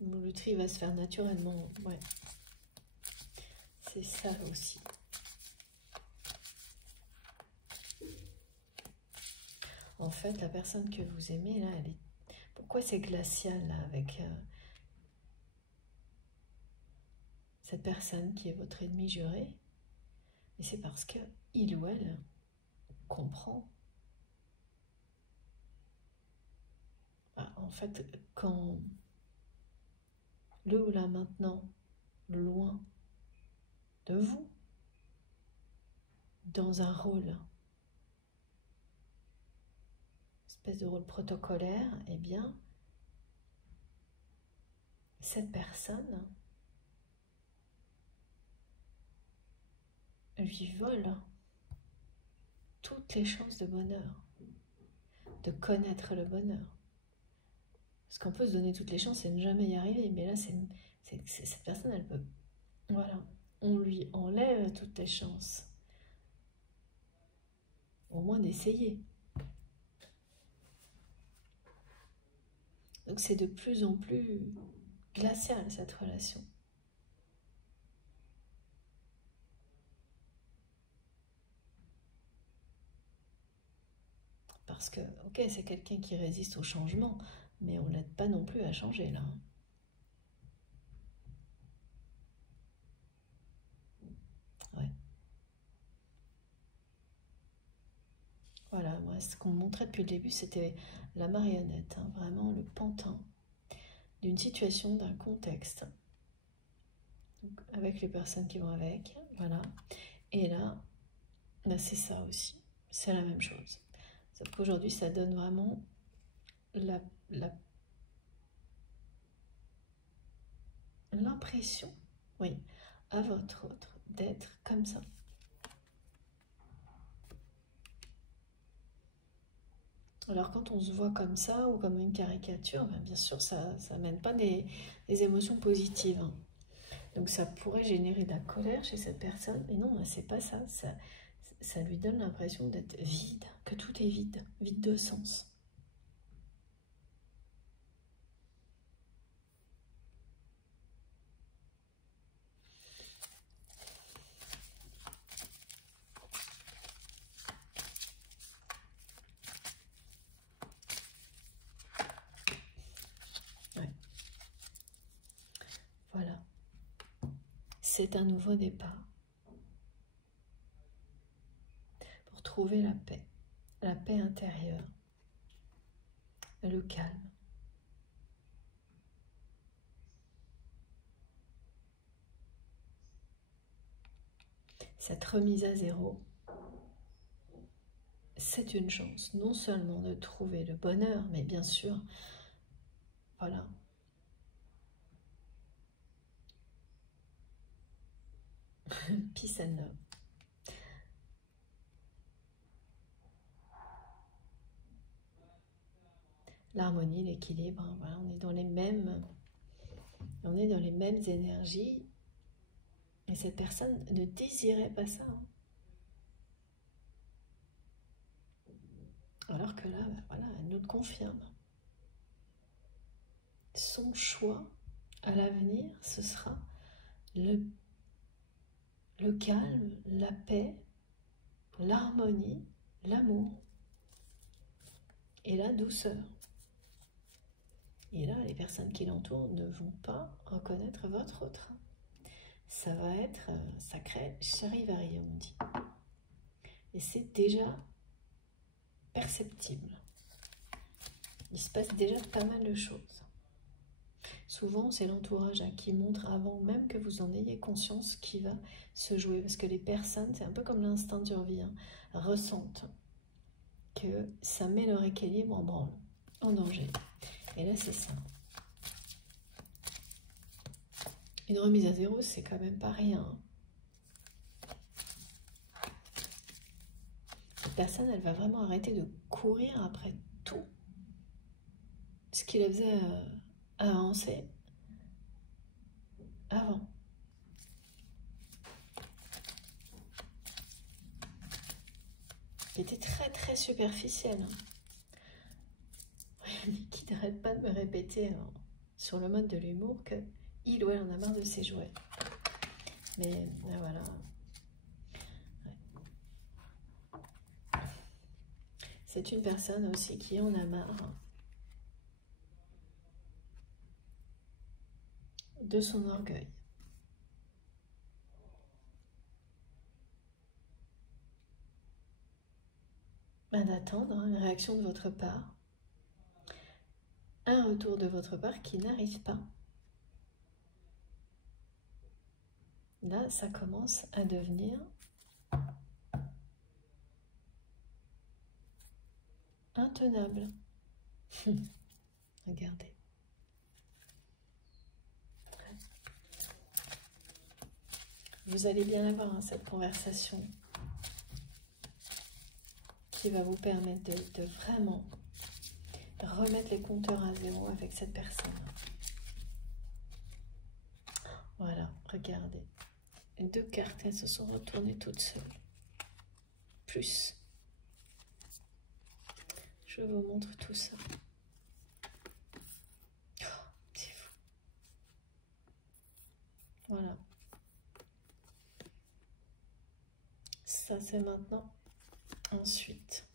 Le tri va se faire naturellement, ouais. C'est ça aussi. En fait, la personne que vous aimez, là, elle est... Pourquoi c'est glacial, là, avec cette personne qui est votre ennemi juré? Et c'est parce que il ou elle comprend. En fait, quand le ou la maintenant, loin de vous, dans un rôle, espèce de rôle protocolaire, eh bien, cette personne lui vole toutes les chances de bonheur, de connaître le bonheur. Parce qu'on peut se donner toutes les chances et ne jamais y arriver, mais là, cette personne, elle peut... Voilà, on lui enlève toutes les chances. Au moins d'essayer. Donc c'est de plus en plus glacial, cette relation. Parce que, ok, c'est quelqu'un qui résiste au changement, mais on ne l'aide pas non plus à changer, là. Ouais. Voilà, moi, ce qu'on me montrait depuis le début, c'était la marionnette, hein, vraiment le pantin d'une situation, d'un contexte. Donc, avec les personnes qui vont avec, voilà. Et là, ben c'est ça aussi, c'est la même chose. Sauf qu'aujourd'hui, ça donne vraiment l'impression, oui, à votre autre, d'être comme ça. Alors quand on se voit comme ça, ou comme une caricature, ben bien sûr, ça mène pas des émotions positives. Hein. Donc ça pourrait générer de la colère chez cette personne, mais non, c'est pas ça. Ça lui donne l'impression d'être vide, que tout est vide, vide de sens. Ouais. Voilà. C'est un nouveau départ. Pour trouver la paix intérieure, le calme. Cette remise à zéro, c'est une chance, non seulement de trouver le bonheur, mais bien sûr, voilà. Peace and love. L'harmonie, l'équilibre, hein, voilà, on est dans les mêmes énergies. Et cette personne ne désirait pas ça. Hein. Alors que là, ben voilà, elle nous le confirme. Son choix à l'avenir, ce sera le calme, la paix, l'harmonie, l'amour et la douceur. Et là, les personnes qui l'entourent ne vont pas reconnaître votre autre. Ça va être sacré charivari, on dit. Et c'est déjà perceptible. Il se passe déjà pas mal de choses. Souvent, c'est l'entourage qui montre avant même que vous en ayez conscience qui va se jouer. Parce que les personnes, c'est un peu comme l'instinct de survie, hein, ressentent que ça met leur équilibre en branle, en danger. Et là, c'est ça. Une remise à zéro, c'est quand même pas rien. Cette personne, elle va vraiment arrêter de courir après tout ce qui la faisait avancer avant. qui était très superficielle. Qui n'arrête pas de me répéter sur le mode de l'humour que il ou elle en a marre de ses jouets. Mais voilà. Ouais. C'est une personne aussi qui en a marre de son orgueil. D'attendre une réaction de votre part, un retour de votre part qui n'arrive pas. Là, ça commence à devenir intenable. Regardez. Vous allez bien avoir cette conversation qui va vous permettre de vraiment remettre les compteurs à zéro avec cette personne. Voilà, regardez. Les deux cartes, elles se sont retournées toutes seules. Plus. Je vous montre tout ça. Oh, c'est fou. Voilà. Ça, c'est maintenant. Ensuite,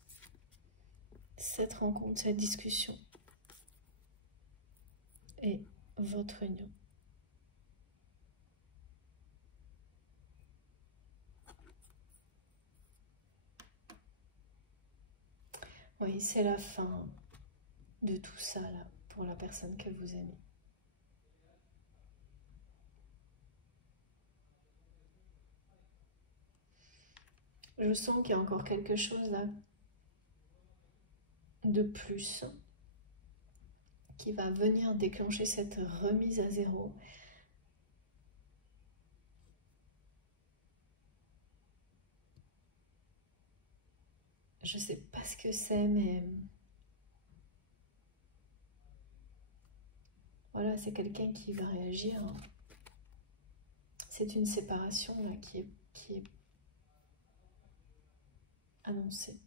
cette rencontre, cette discussion et votre union. Oui, c'est la fin de tout ça là pour la personne que vous aimez. Je sens qu'il y a encore quelque chose là de plus qui va venir déclencher cette remise à zéro. Je ne sais pas ce que c'est, mais voilà, c'est quelqu'un qui va réagir. C'est une séparation là qui est annoncée.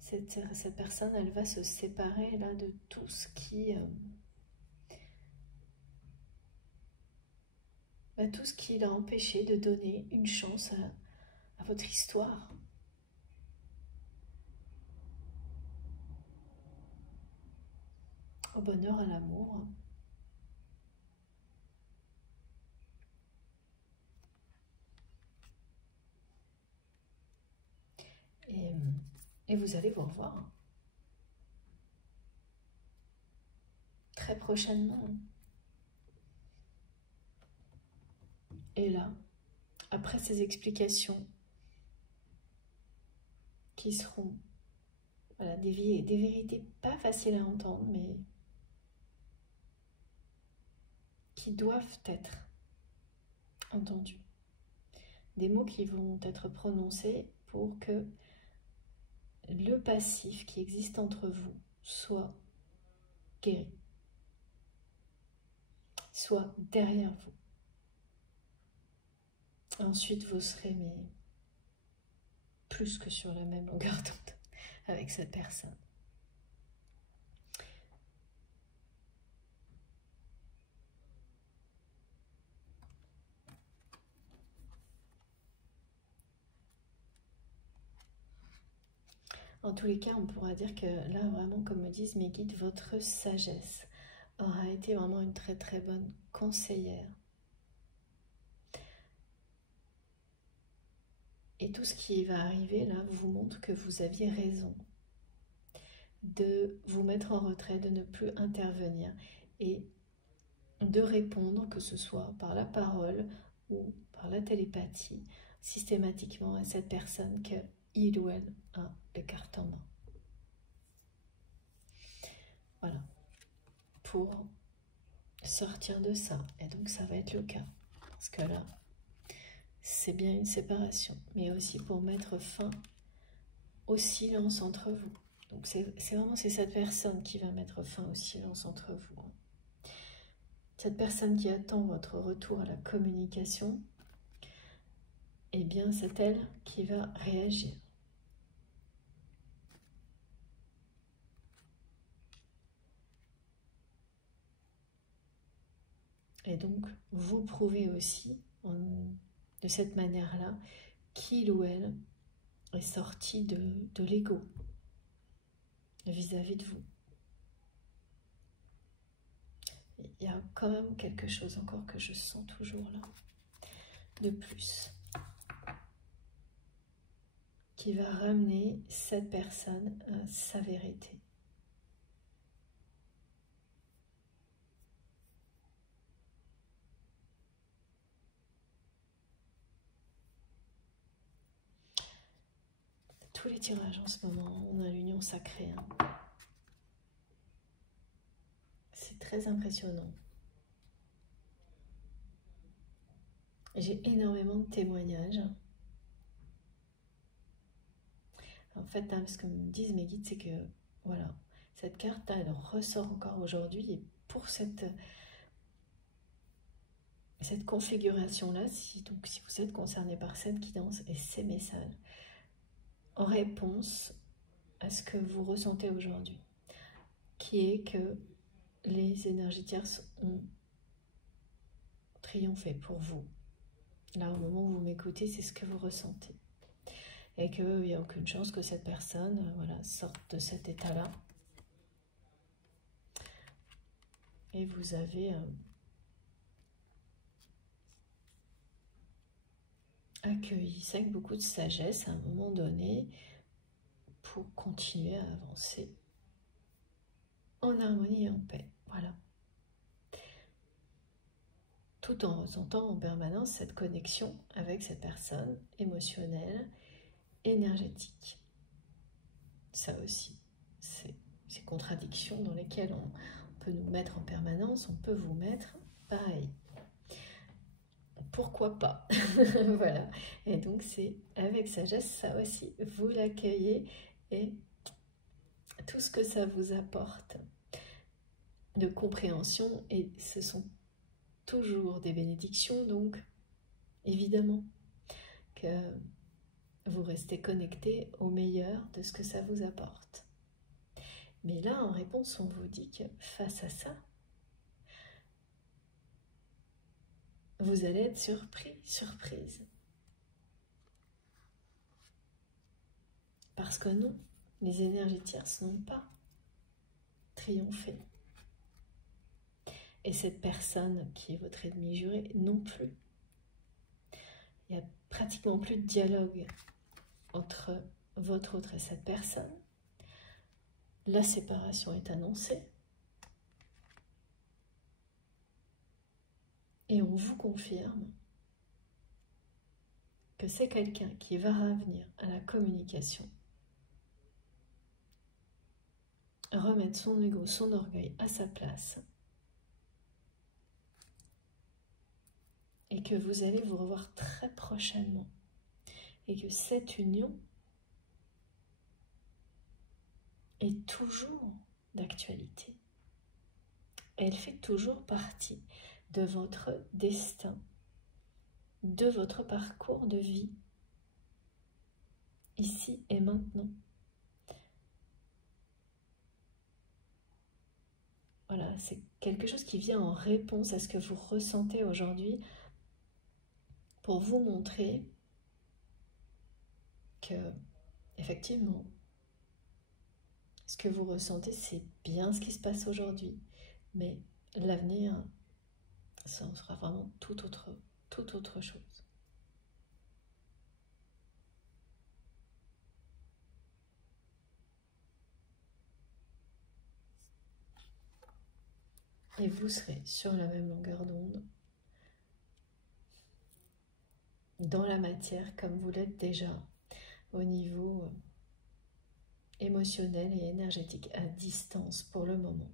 Cette personne, elle va se séparer là de tout ce qui tout ce qui l'a empêché de donner une chance à votre histoire. Au bonheur, à l'amour. Et vous allez vous revoir très prochainement. Et là, après ces explications qui seront voilà, des vérités pas faciles à entendre, mais qui doivent être entendues. Des mots qui vont être prononcés pour que le passif qui existe entre vous soit guéri, soit derrière vous. Ensuite, vous serez plus que sur la même longueur d'onde avec cette personne. En tous les cas, on pourra dire que là, vraiment, comme me disent mes guides, votre sagesse aura été vraiment une très bonne conseillère. Et tout ce qui va arriver là vous montre que vous aviez raison de vous mettre en retrait, de ne plus intervenir et de répondre, que ce soit par la parole ou par la télépathie, systématiquement à cette personne que il ou elle a les cartes en main. Voilà, pour sortir de ça. Et donc ça va être le cas, parce que là, c'est bien une séparation, mais aussi pour mettre fin au silence entre vous. Donc c'est cette personne qui va mettre fin au silence entre vous. Cette personne qui attend votre retour à la communication, eh bien c'est elle qui va réagir. Et donc, vous prouvez aussi, de cette manière-là, qu'il ou elle est sorti de l'ego vis-à-vis de vous. Il y a quand même quelque chose encore que je sens toujours là, de plus, qui va ramener cette personne à sa vérité. Tous les tirages en ce moment, on a l'union sacrée. C'est très impressionnant. J'ai énormément de témoignages. En fait, ce que me disent mes guides, c'est que voilà, cette carte, elle ressort encore aujourd'hui. Et pour cette configuration-là, si vous êtes concerné par cette guidance et ces messages, en réponse à ce que vous ressentez aujourd'hui, qui est que les énergies tierces ont triomphé pour vous. Là, au moment où vous m'écoutez, c'est ce que vous ressentez. Et qu'il n'y a aucune chance que cette personne voilà, sorte de cet état-là. Et vous avez accueilli ça avec beaucoup de sagesse à un moment donné pour continuer à avancer en harmonie et en paix. Voilà. Tout en ressentant en permanence cette connexion avec cette personne émotionnelle, énergétique. Ça aussi, c'est ces contradictions dans lesquelles on peut nous mettre en permanence, on peut vous mettre pareil. Pourquoi pas? Voilà. Et donc c'est avec sagesse, ça aussi, vous l'accueillez et tout ce que ça vous apporte de compréhension, et ce sont toujours des bénédictions, donc évidemment que vous restez connecté au meilleur de ce que ça vous apporte. Mais là, en réponse, on vous dit que face à ça, vous allez être surpris, surprise. Parce que non, les énergies tierces n'ont pas triomphé. Et cette personne qui est votre ennemi juré non plus. Il n'y a pratiquement plus de dialogue entre votre autre et cette personne. La séparation est annoncée. Et on vous confirme que c'est quelqu'un qui va revenir à la communication, remettre son ego, son orgueil à sa place, et que vous allez vous revoir très prochainement, et que cette union est toujours d'actualité. Elle fait toujours partie de votre destin, de votre parcours de vie, ici et maintenant. Voilà, c'est quelque chose qui vient en réponse à ce que vous ressentez aujourd'hui, pour vous montrer que, effectivement, ce que vous ressentez, c'est bien ce qui se passe aujourd'hui, mais l'avenir, ça sera vraiment toute autre chose. Et vous serez sur la même longueur d'onde, dans la matière, comme vous l'êtes déjà, au niveau émotionnel et énergétique, à distance pour le moment.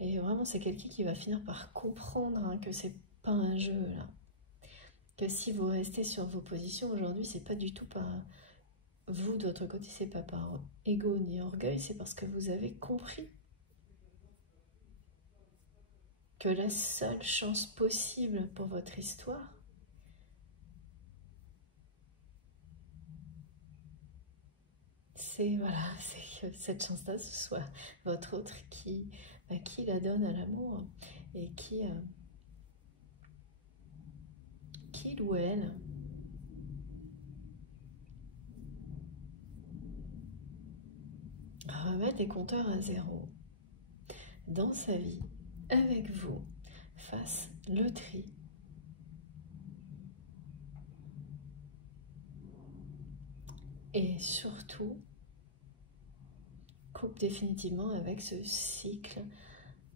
Et vraiment, c'est quelqu'un qui va finir par comprendre que c'est pas un jeu, là. Que si vous restez sur vos positions aujourd'hui, c'est pas du tout par vous, de votre côté, c'est pas par ego ni orgueil, c'est parce que vous avez compris que la seule chance possible pour votre histoire, c'est voilà, c'est que cette chance-là, ce soit votre autre qui la donne à l'amour et qu'il ou elle remette les compteurs à zéro dans sa vie, avec vous, fasse le tri. Et surtout, coupe définitivement avec ce cycle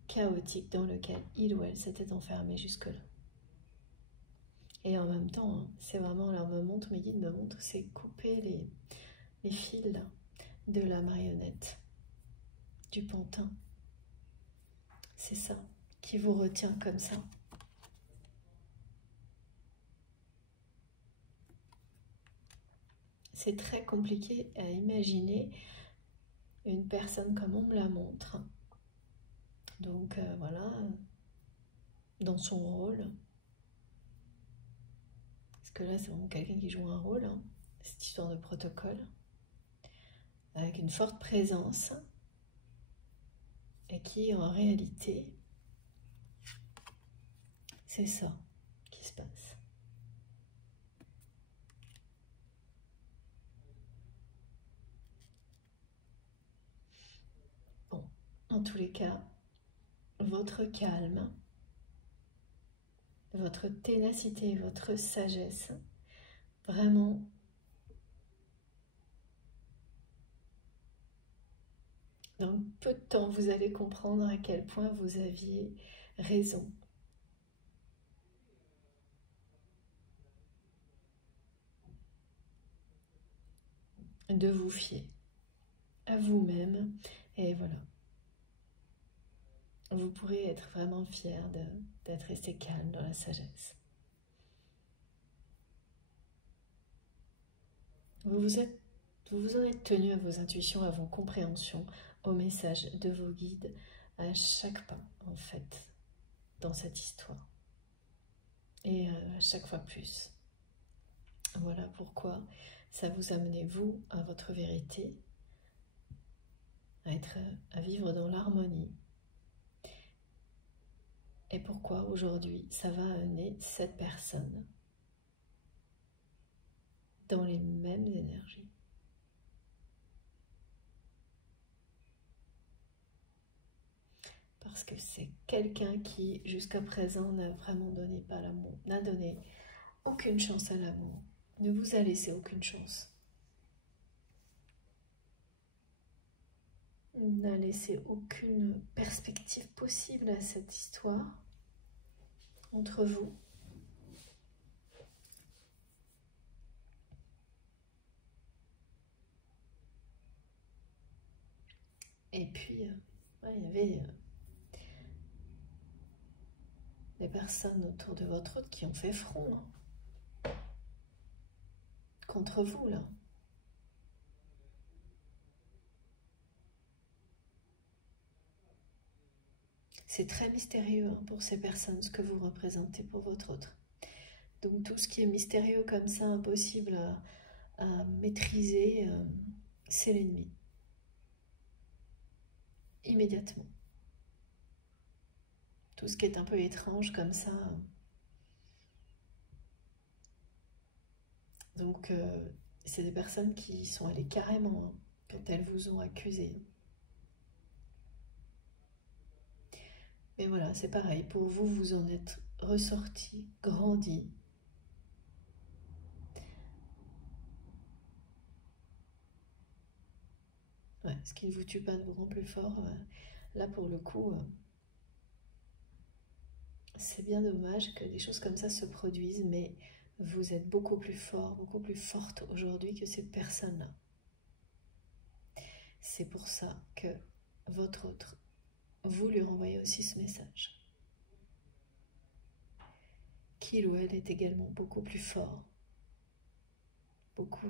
chaotique dans lequel il ou elle s'était enfermé jusque-là. Et en même temps, hein, c'est vraiment, alors mes guides me montrent, c'est couper les fils de la marionnette, du pantin. C'est ça qui vous retient comme ça. C'est très compliqué à imaginer une personne comme on me la montre. Donc voilà, dans son rôle. Parce que là, c'est vraiment quelqu'un qui joue un rôle, hein, cette histoire de protocole. Avec une forte présence. Et qui, en réalité, c'est ça qui se passe. Bon, en tous les cas, votre calme, votre ténacité, votre sagesse, vraiment, dans peu de temps, vous allez comprendre à quel point vous aviez raison. De vous fier à vous-même, et voilà. Vous pourrez être vraiment fier d'être resté calme dans la sagesse. Vous vous en êtes tenu à vos intuitions, à vos compréhensions, aux messages de vos guides, à chaque pas, en fait, dans cette histoire. Et à chaque fois plus. Voilà pourquoi ça vous a amené, vous, à votre vérité, à vivre dans l'harmonie. Et pourquoi aujourd'hui ça va amener cette personne dans les mêmes énergies. Parce que c'est quelqu'un qui, jusqu'à présent, n'a vraiment donné pas l'amour, n'a donné aucune chance à l'amour, ne vous a laissé aucune chance. N'a laissé aucune perspective possible à cette histoire entre vous. Et puis, il y avait des personnes autour de votre autre qui ont fait front contre vous, là. C'est très mystérieux pour ces personnes, ce que vous représentez pour votre autre. Donc tout ce qui est mystérieux comme ça, impossible à maîtriser, c'est l'ennemi. Immédiatement. Tout ce qui est un peu étrange comme ça. Donc c'est des personnes qui sont allées carrément quand elles vous ont accusé. Mais voilà, c'est pareil, pour vous, vous en êtes ressorti, grandi. Ouais, ce qui ne vous tue pas ne vous rend plus fort. Là, pour le coup, c'est bien dommage que des choses comme ça se produisent, mais vous êtes beaucoup plus fort, beaucoup plus forte aujourd'hui que ces personnes-là. C'est pour ça que votre autre, vous lui renvoyez aussi ce message. Qu'il ou elle est également beaucoup plus fort.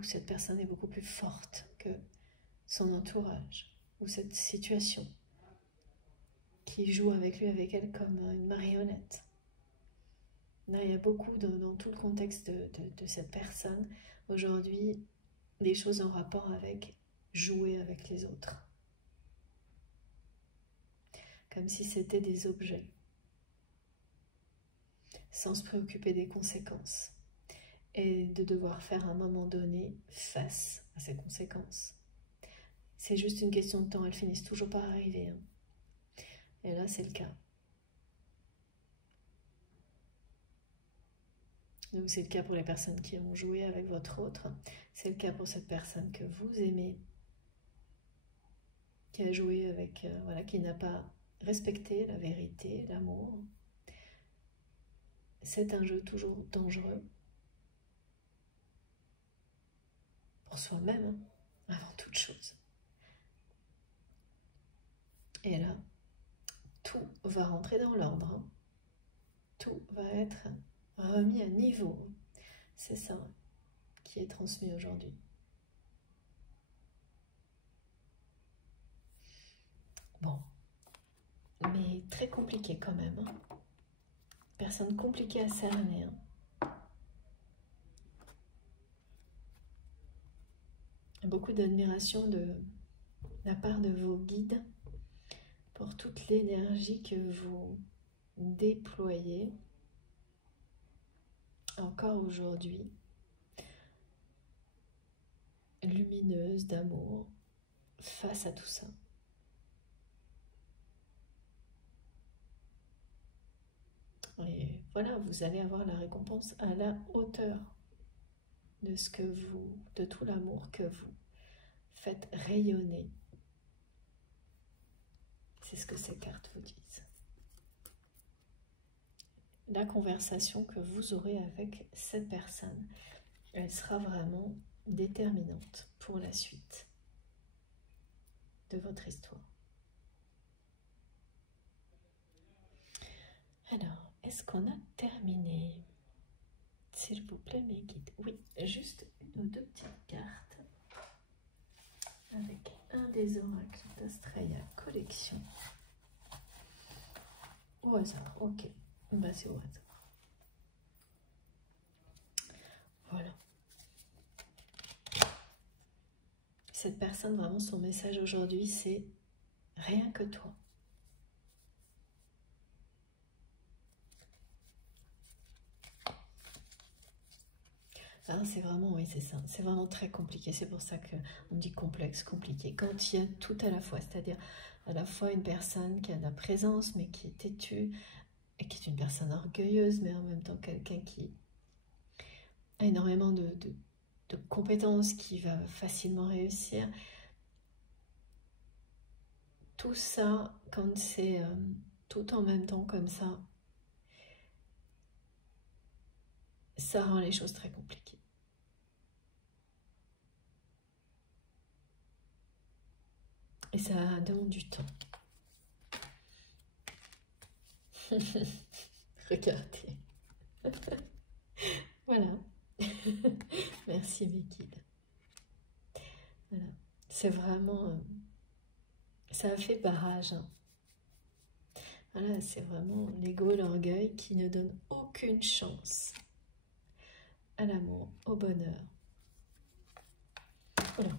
Cette personne est beaucoup plus forte que son entourage ou cette situation qui joue avec lui, avec elle comme une marionnette. Là, il y a beaucoup dans tout le contexte de cette personne aujourd'hui, des choses en rapport avec jouer avec les autres. Comme si c'était des objets, sans se préoccuper des conséquences. Et de devoir faire à un moment donné face à ces conséquences. C'est juste une question de temps, elles finissent toujours par arriver. Hein. Et là, c'est le cas. Donc c'est le cas pour les personnes qui ont joué avec votre autre. C'est le cas pour cette personne que vous aimez, qui a joué avec, voilà, qui n'a pas respecté la vérité, l'amour. C'est un jeu toujours dangereux. Pour soi-même, hein, avant toute chose. Et là, tout va rentrer dans l'ordre. Hein. Tout va être remis à niveau. C'est ça qui est transmis aujourd'hui. Bon, mais très compliqué quand même. Hein. Personne compliquée à cerner. Hein. Beaucoup d'admiration de la part de vos guides pour toute l'énergie que vous déployez encore aujourd'hui, lumineuse d'amour face à tout ça. Et voilà, vous allez avoir la récompense à la hauteur de ce que vous, de tout l'amour que vous faites rayonner. C'est ce que ces cartes vous disent. La conversation que vous aurez avec cette personne, elle sera vraiment déterminante pour la suite de votre histoire. Alors, est-ce qu'on a terminé? S'il vous plaît, mes guides. Oui, juste une ou deux petites cartes avec un des oracles d'Astraya Collection. Au hasard, ok. Bah, c'est au hasard. Voilà. Cette personne, vraiment, son message aujourd'hui, c'est rien que toi. Ah, c'est vraiment, oui, c'est ça. C'est vraiment très compliqué. C'est pour ça qu'on dit complexe, compliqué. Quand il y a tout à la fois, c'est-à-dire à la fois une personne qui a de la présence, mais qui est têtue, et qui est une personne orgueilleuse, mais en même temps quelqu'un qui a énormément de compétences, qui va facilement réussir. Tout ça, quand c'est tout en même temps comme ça rend les choses très compliquées. Et ça demande du temps. Regardez. Voilà. Merci mes guides. Voilà. C'est vraiment... ça a fait barrage. Hein. Voilà, c'est vraiment l'ego et l'orgueil qui ne donnent aucune chance à l'amour, au bonheur. Voilà.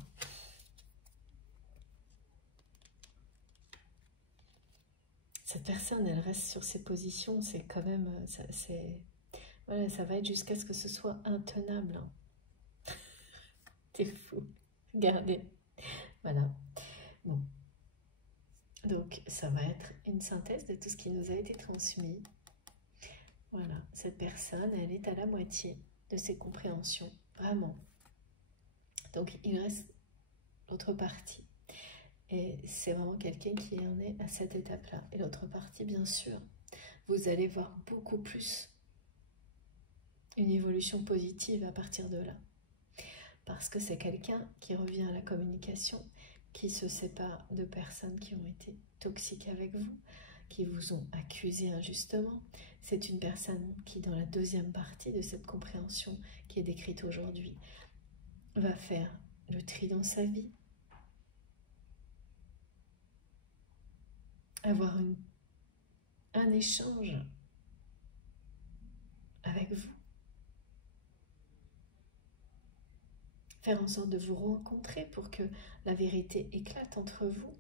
Cette personne, elle reste sur ses positions, c'est quand même... voilà, ça va être jusqu'à ce que ce soit intenable. Hein. T'es fou. Regardez. Voilà. Bon. Donc, ça va être une synthèse de tout ce qui nous a été transmis. Voilà, cette personne, elle est à la moitié de ses compréhensions, vraiment. Donc, il reste l'autre partie. Et c'est vraiment quelqu'un qui en est à cette étape-là. Et l'autre partie, bien sûr, vous allez voir beaucoup plus une évolution positive à partir de là. Parce que c'est quelqu'un qui revient à la communication, qui se sépare de personnes qui ont été toxiques avec vous, qui vous ont accusé injustement. C'est une personne qui, dans la deuxième partie de cette compréhension qui est décrite aujourd'hui, va faire le tri dans sa vie, avoir une un échange avec vous. Faire en sorte de vous rencontrer pour que la vérité éclate entre vous.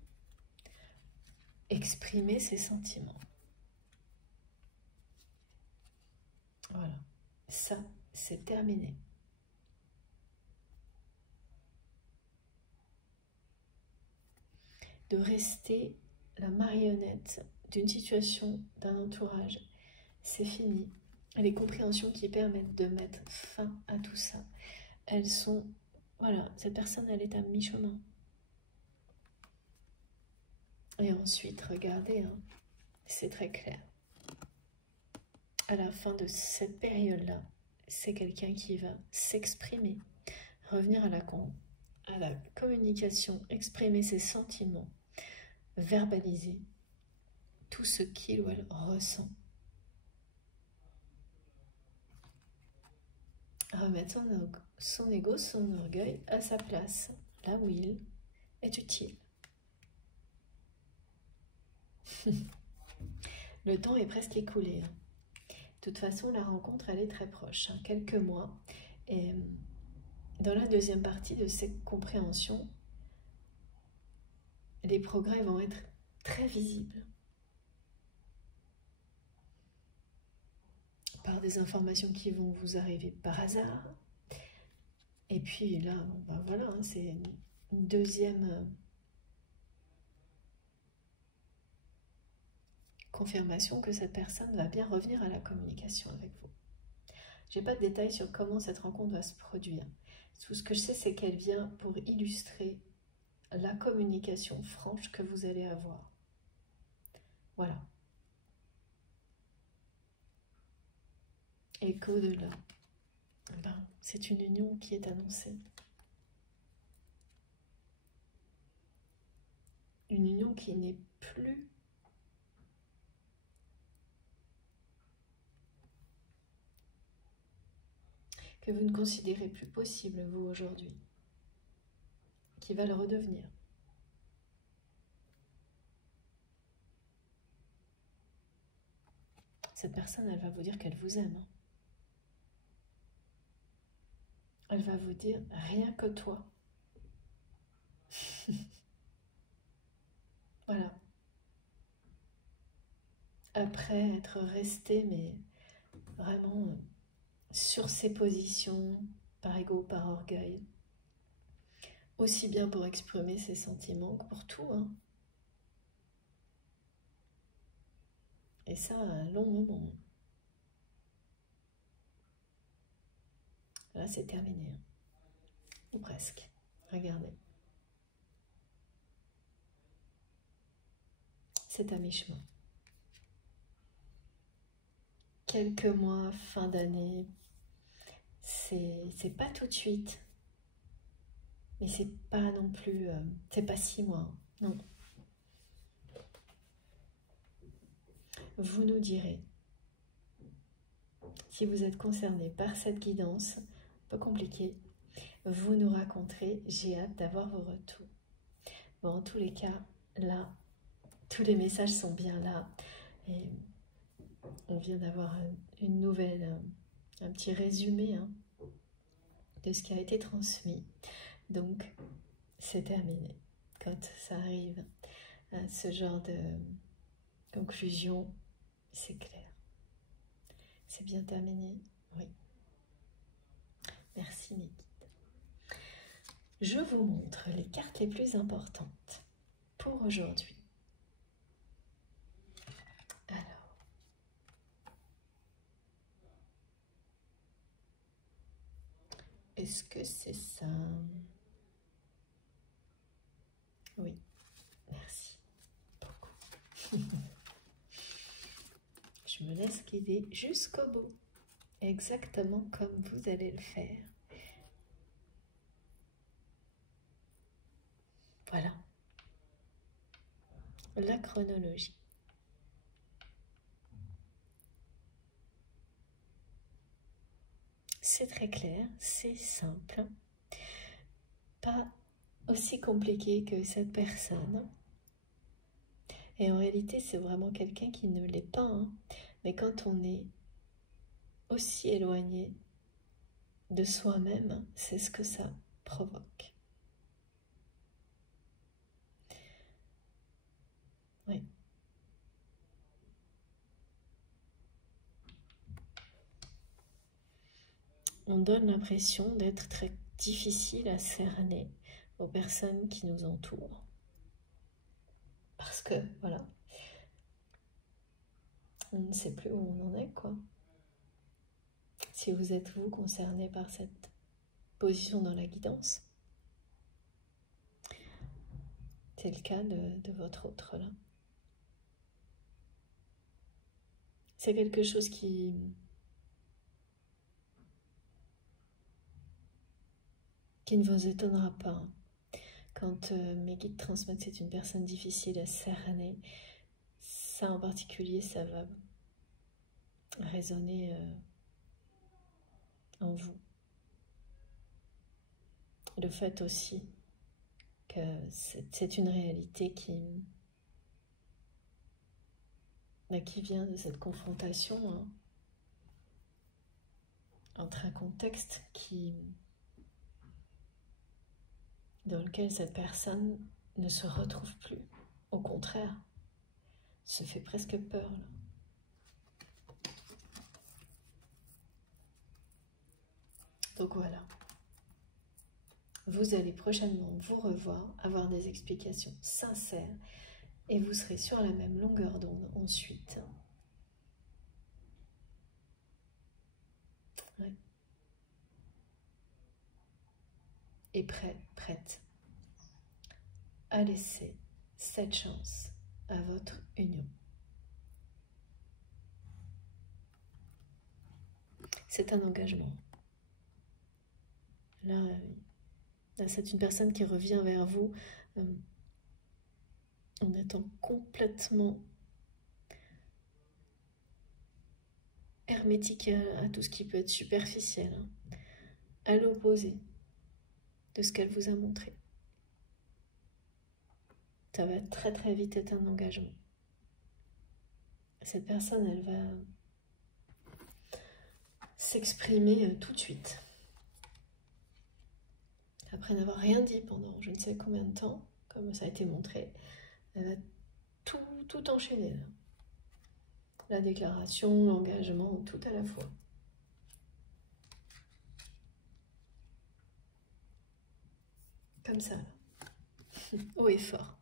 Exprimer ses sentiments. Voilà, ça, c'est terminé. De rester la marionnette d'une situation, d'un entourage, c'est fini. Les compréhensions qui permettent de mettre fin à tout ça, elles sont... Voilà, cette personne, elle est à mi-chemin. Et ensuite, regardez, hein, c'est très clair. À la fin de cette période-là, c'est quelqu'un qui va s'exprimer, revenir à la communication, exprimer ses sentiments, verbaliser tout ce qu'il ou elle ressent. Remettre son ego, son orgueil à sa place, là où il est utile. Le temps est presque écoulé. De toute façon, la rencontre, elle est très proche. Quelques mois. Et dans la deuxième partie de cette compréhension, les progrès vont être très visibles. Par des informations qui vont vous arriver par hasard. Et puis là, ben voilà, c'est une deuxième confirmation que cette personne va bien revenir à la communication avec vous. Je n'ai pas de détails sur comment cette rencontre va se produire. Tout ce que je sais, c'est qu'elle vient pour illustrer la communication franche que vous allez avoir. Voilà. Et qu'au-delà, ben, c'est une union qui est annoncée. Une union qui n'est plus que vous ne considérez plus possible, vous, aujourd'hui, qui va le redevenir. Cette personne, elle va vous dire qu'elle vous aime. Elle va vous dire, rien que toi. Voilà. Après être resté, mais vraiment sur ses positions, par ego, par orgueil, aussi bien pour exprimer ses sentiments que pour tout. Hein. Et ça, un long moment. Là, c'est terminé. Hein. Ou presque. Regardez. C'est à mi-chemin. Quelques mois, fin d'année, c'est pas tout de suite. Mais c'est pas non plus... c'est pas 6 mois. Non. Vous nous direz si vous êtes concerné par cette guidance, un peu compliquée, vous nous raconterez, j'ai hâte d'avoir vos retours. Bon, en tous les cas, là, tous les messages sont bien là. Et on vient d'avoir une nouvelle, un petit résumé hein, de ce qui a été transmis. Donc, c'est terminé. Quand ça arrive à ce genre de conclusion, c'est clair. C'est bien terminé? Oui. Merci mes guides. Je vous montre les cartes les plus importantes pour aujourd'hui. Alors, est-ce que c'est ça? Oui, merci beaucoup. Je me laisse guider jusqu'au bout, exactement comme vous allez le faire. Voilà, la chronologie. C'est très clair, c'est simple, pas aussi compliqué que cette personne. Et en réalité, c'est vraiment quelqu'un qui ne l'est pas, hein. Mais quand on est aussi éloigné de soi-même, c'est ce que ça provoque. Oui. On donne l'impression d'être très difficile à cerner aux personnes qui nous entourent. Parce que, voilà, on ne sait plus où on en est, quoi. Si vous êtes, vous, concerné par cette position dans la guidance, c'est le cas de votre autre, là. C'est quelque chose qui ne vous étonnera pas, hein. Quand mes guides transmettent c'est une personne difficile à cerner, ça en particulier, ça va résonner en vous. Le fait aussi que c'est une réalité qui vient de cette confrontation, hein, entre un contexte dans lequel cette personne ne se retrouve plus. Au contraire, se fait presque peur, là. Donc voilà. Vous allez prochainement vous revoir, avoir des explications sincères et vous serez sur la même longueur d'onde ensuite. Ouais. Et prête à laisser cette chance à votre union. C'est un engagement. Là, c'est une personne qui revient vers vous en étant complètement hermétique à tout ce qui peut être superficiel, hein, à l'opposé de ce qu'elle vous a montré. Ça va très très vite être un engagement. Cette personne, elle va s'exprimer tout de suite. Après n'avoir rien dit pendant je ne sais combien de temps, comme ça a été montré, elle va tout enchaîner, là. La déclaration, l'engagement, tout à la fois. Comme ça, là. Haut et fort.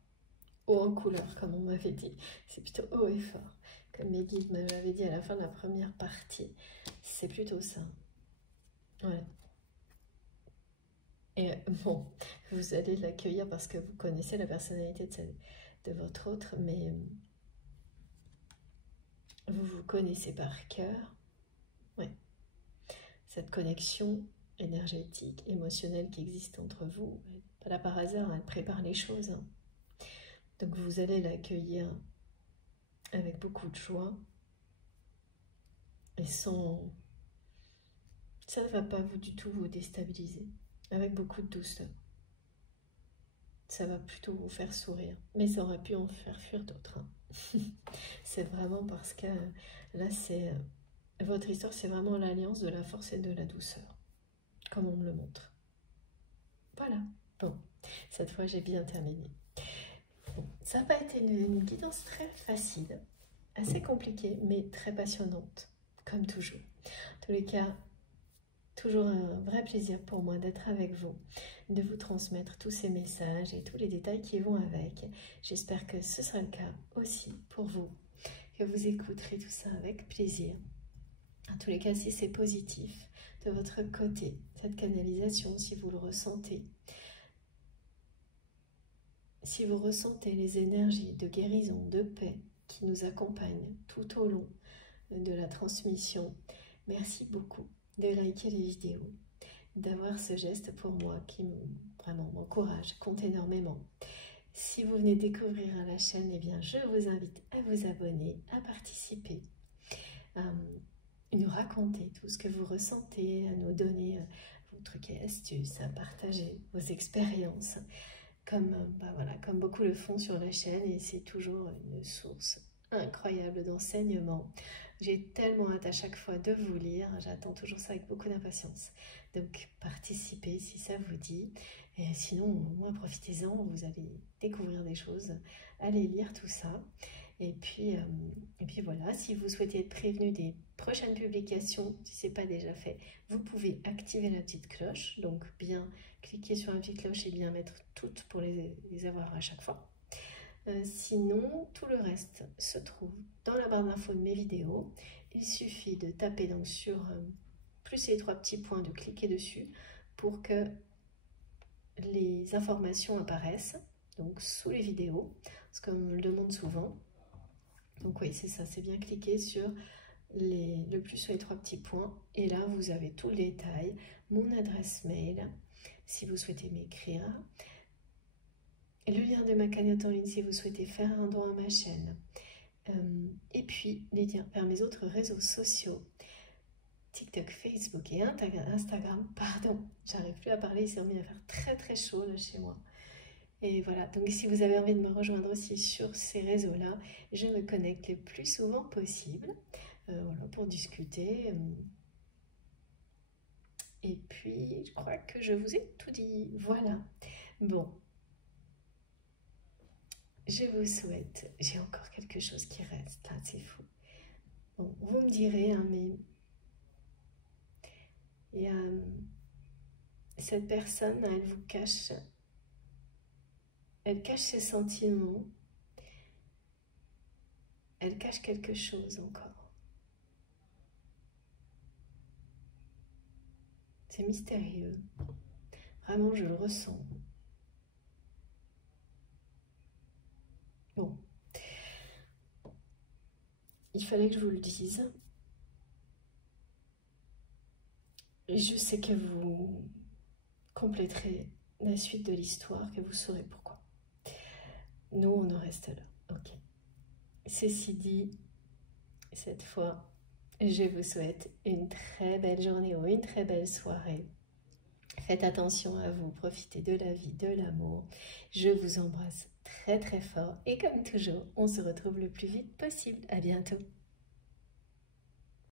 Haut en couleur, comme on m'avait dit. C'est plutôt haut et fort. Comme mes guides m'avaient dit à la fin de la première partie. C'est plutôt ça. Ouais. Et bon, vous allez l'accueillir parce que vous connaissez la personnalité de votre autre, mais vous vous connaissez par cœur. Ouais. Cette connexion énergétique, émotionnelle qui existe entre vous, pas là par hasard, elle prépare les choses, hein. Donc vous allez l'accueillir avec beaucoup de joie et sans... Ça ne va pas du tout vous déstabiliser, avec beaucoup de douceur. Ça va plutôt vous faire sourire, mais ça aurait pu en faire fuir d'autres, hein. C'est vraiment parce que là, c'est votre histoire, c'est vraiment l'alliance de la force et de la douceur, comme on me le montre. Voilà, bon, cette fois j'ai bien terminé. Bon, ça n'a pas été une guidance très facile, assez compliquée, mais très passionnante, comme toujours. En tous les cas, toujours un vrai plaisir pour moi d'être avec vous, de vous transmettre tous ces messages et tous les détails qui vont avec. J'espère que ce sera le cas aussi pour vous, que vous écouterez tout ça avec plaisir. En tous les cas, si c'est positif de votre côté, cette canalisation, si vous le ressentez, si vous ressentez les énergies de guérison, de paix qui nous accompagnent tout au long de la transmission, merci beaucoup de liker les vidéos, d'avoir ce geste pour moi qui vraiment m'encourage, compte énormément. Si vous venez découvrir la chaîne, eh bien, je vous invite à vous abonner, à participer, à nous raconter tout ce que vous ressentez, à nous donner vos trucs et astuces, à partager vos expériences. comme beaucoup le font sur la chaîne, et c'est toujours une source incroyable d'enseignement. J'ai tellement hâte à chaque fois de vous lire, j'attends toujours ça avec beaucoup d'impatience. Donc participez si ça vous dit, et sinon au moins profitez-en, vous allez découvrir des choses, allez lire tout ça. Et puis voilà, si vous souhaitez être prévenu des prochaines publications, si ce n'est pas déjà fait, vous pouvez activer la petite cloche, donc bien cliquer sur la petite cloche et bien mettre toutes pour les avoir à chaque fois. Sinon, tout le reste se trouve dans la barre d'infos de mes vidéos. Il suffit de taper donc sur plus les 3 petits points, de cliquer dessus pour que les informations apparaissent donc sous les vidéos, parce qu'on me le demande souvent. Donc oui, c'est ça, c'est bien cliquer sur le plus sur les 3 petits points, et là vous avez tout le détail, mon adresse mail si vous souhaitez m'écrire, le lien de ma cagnotte en ligne si vous souhaitez faire un don à ma chaîne, et puis les liens vers mes autres réseaux sociaux, TikTok, Facebook et Instagram. Pardon, j'arrive plus à parler, il s'est remis à faire très très chaud là chez moi. Et voilà, donc si vous avez envie de me rejoindre aussi sur ces réseaux-là, je me connecte le plus souvent possible, voilà, pour discuter. Et puis, je crois que je vous ai tout dit. Voilà. Bon. Je vous souhaite... J'ai encore quelque chose qui reste, là, c'est fou. Bon, vous me direz, hein, mais... Il y a... Cette personne, elle vous cache... Elle cache ses sentiments. Elle cache quelque chose encore. C'est mystérieux. Vraiment, je le ressens. Bon. Il fallait que je vous le dise. Et je sais que vous compléterez la suite de l'histoire, que vous saurez pourquoi. Nous, on en reste là. Ok. Ceci dit, cette fois, je vous souhaite une très belle journée ou une très belle soirée. Faites attention à vous, profitez de la vie, de l'amour. Je vous embrasse très très fort et comme toujours, on se retrouve le plus vite possible. À bientôt.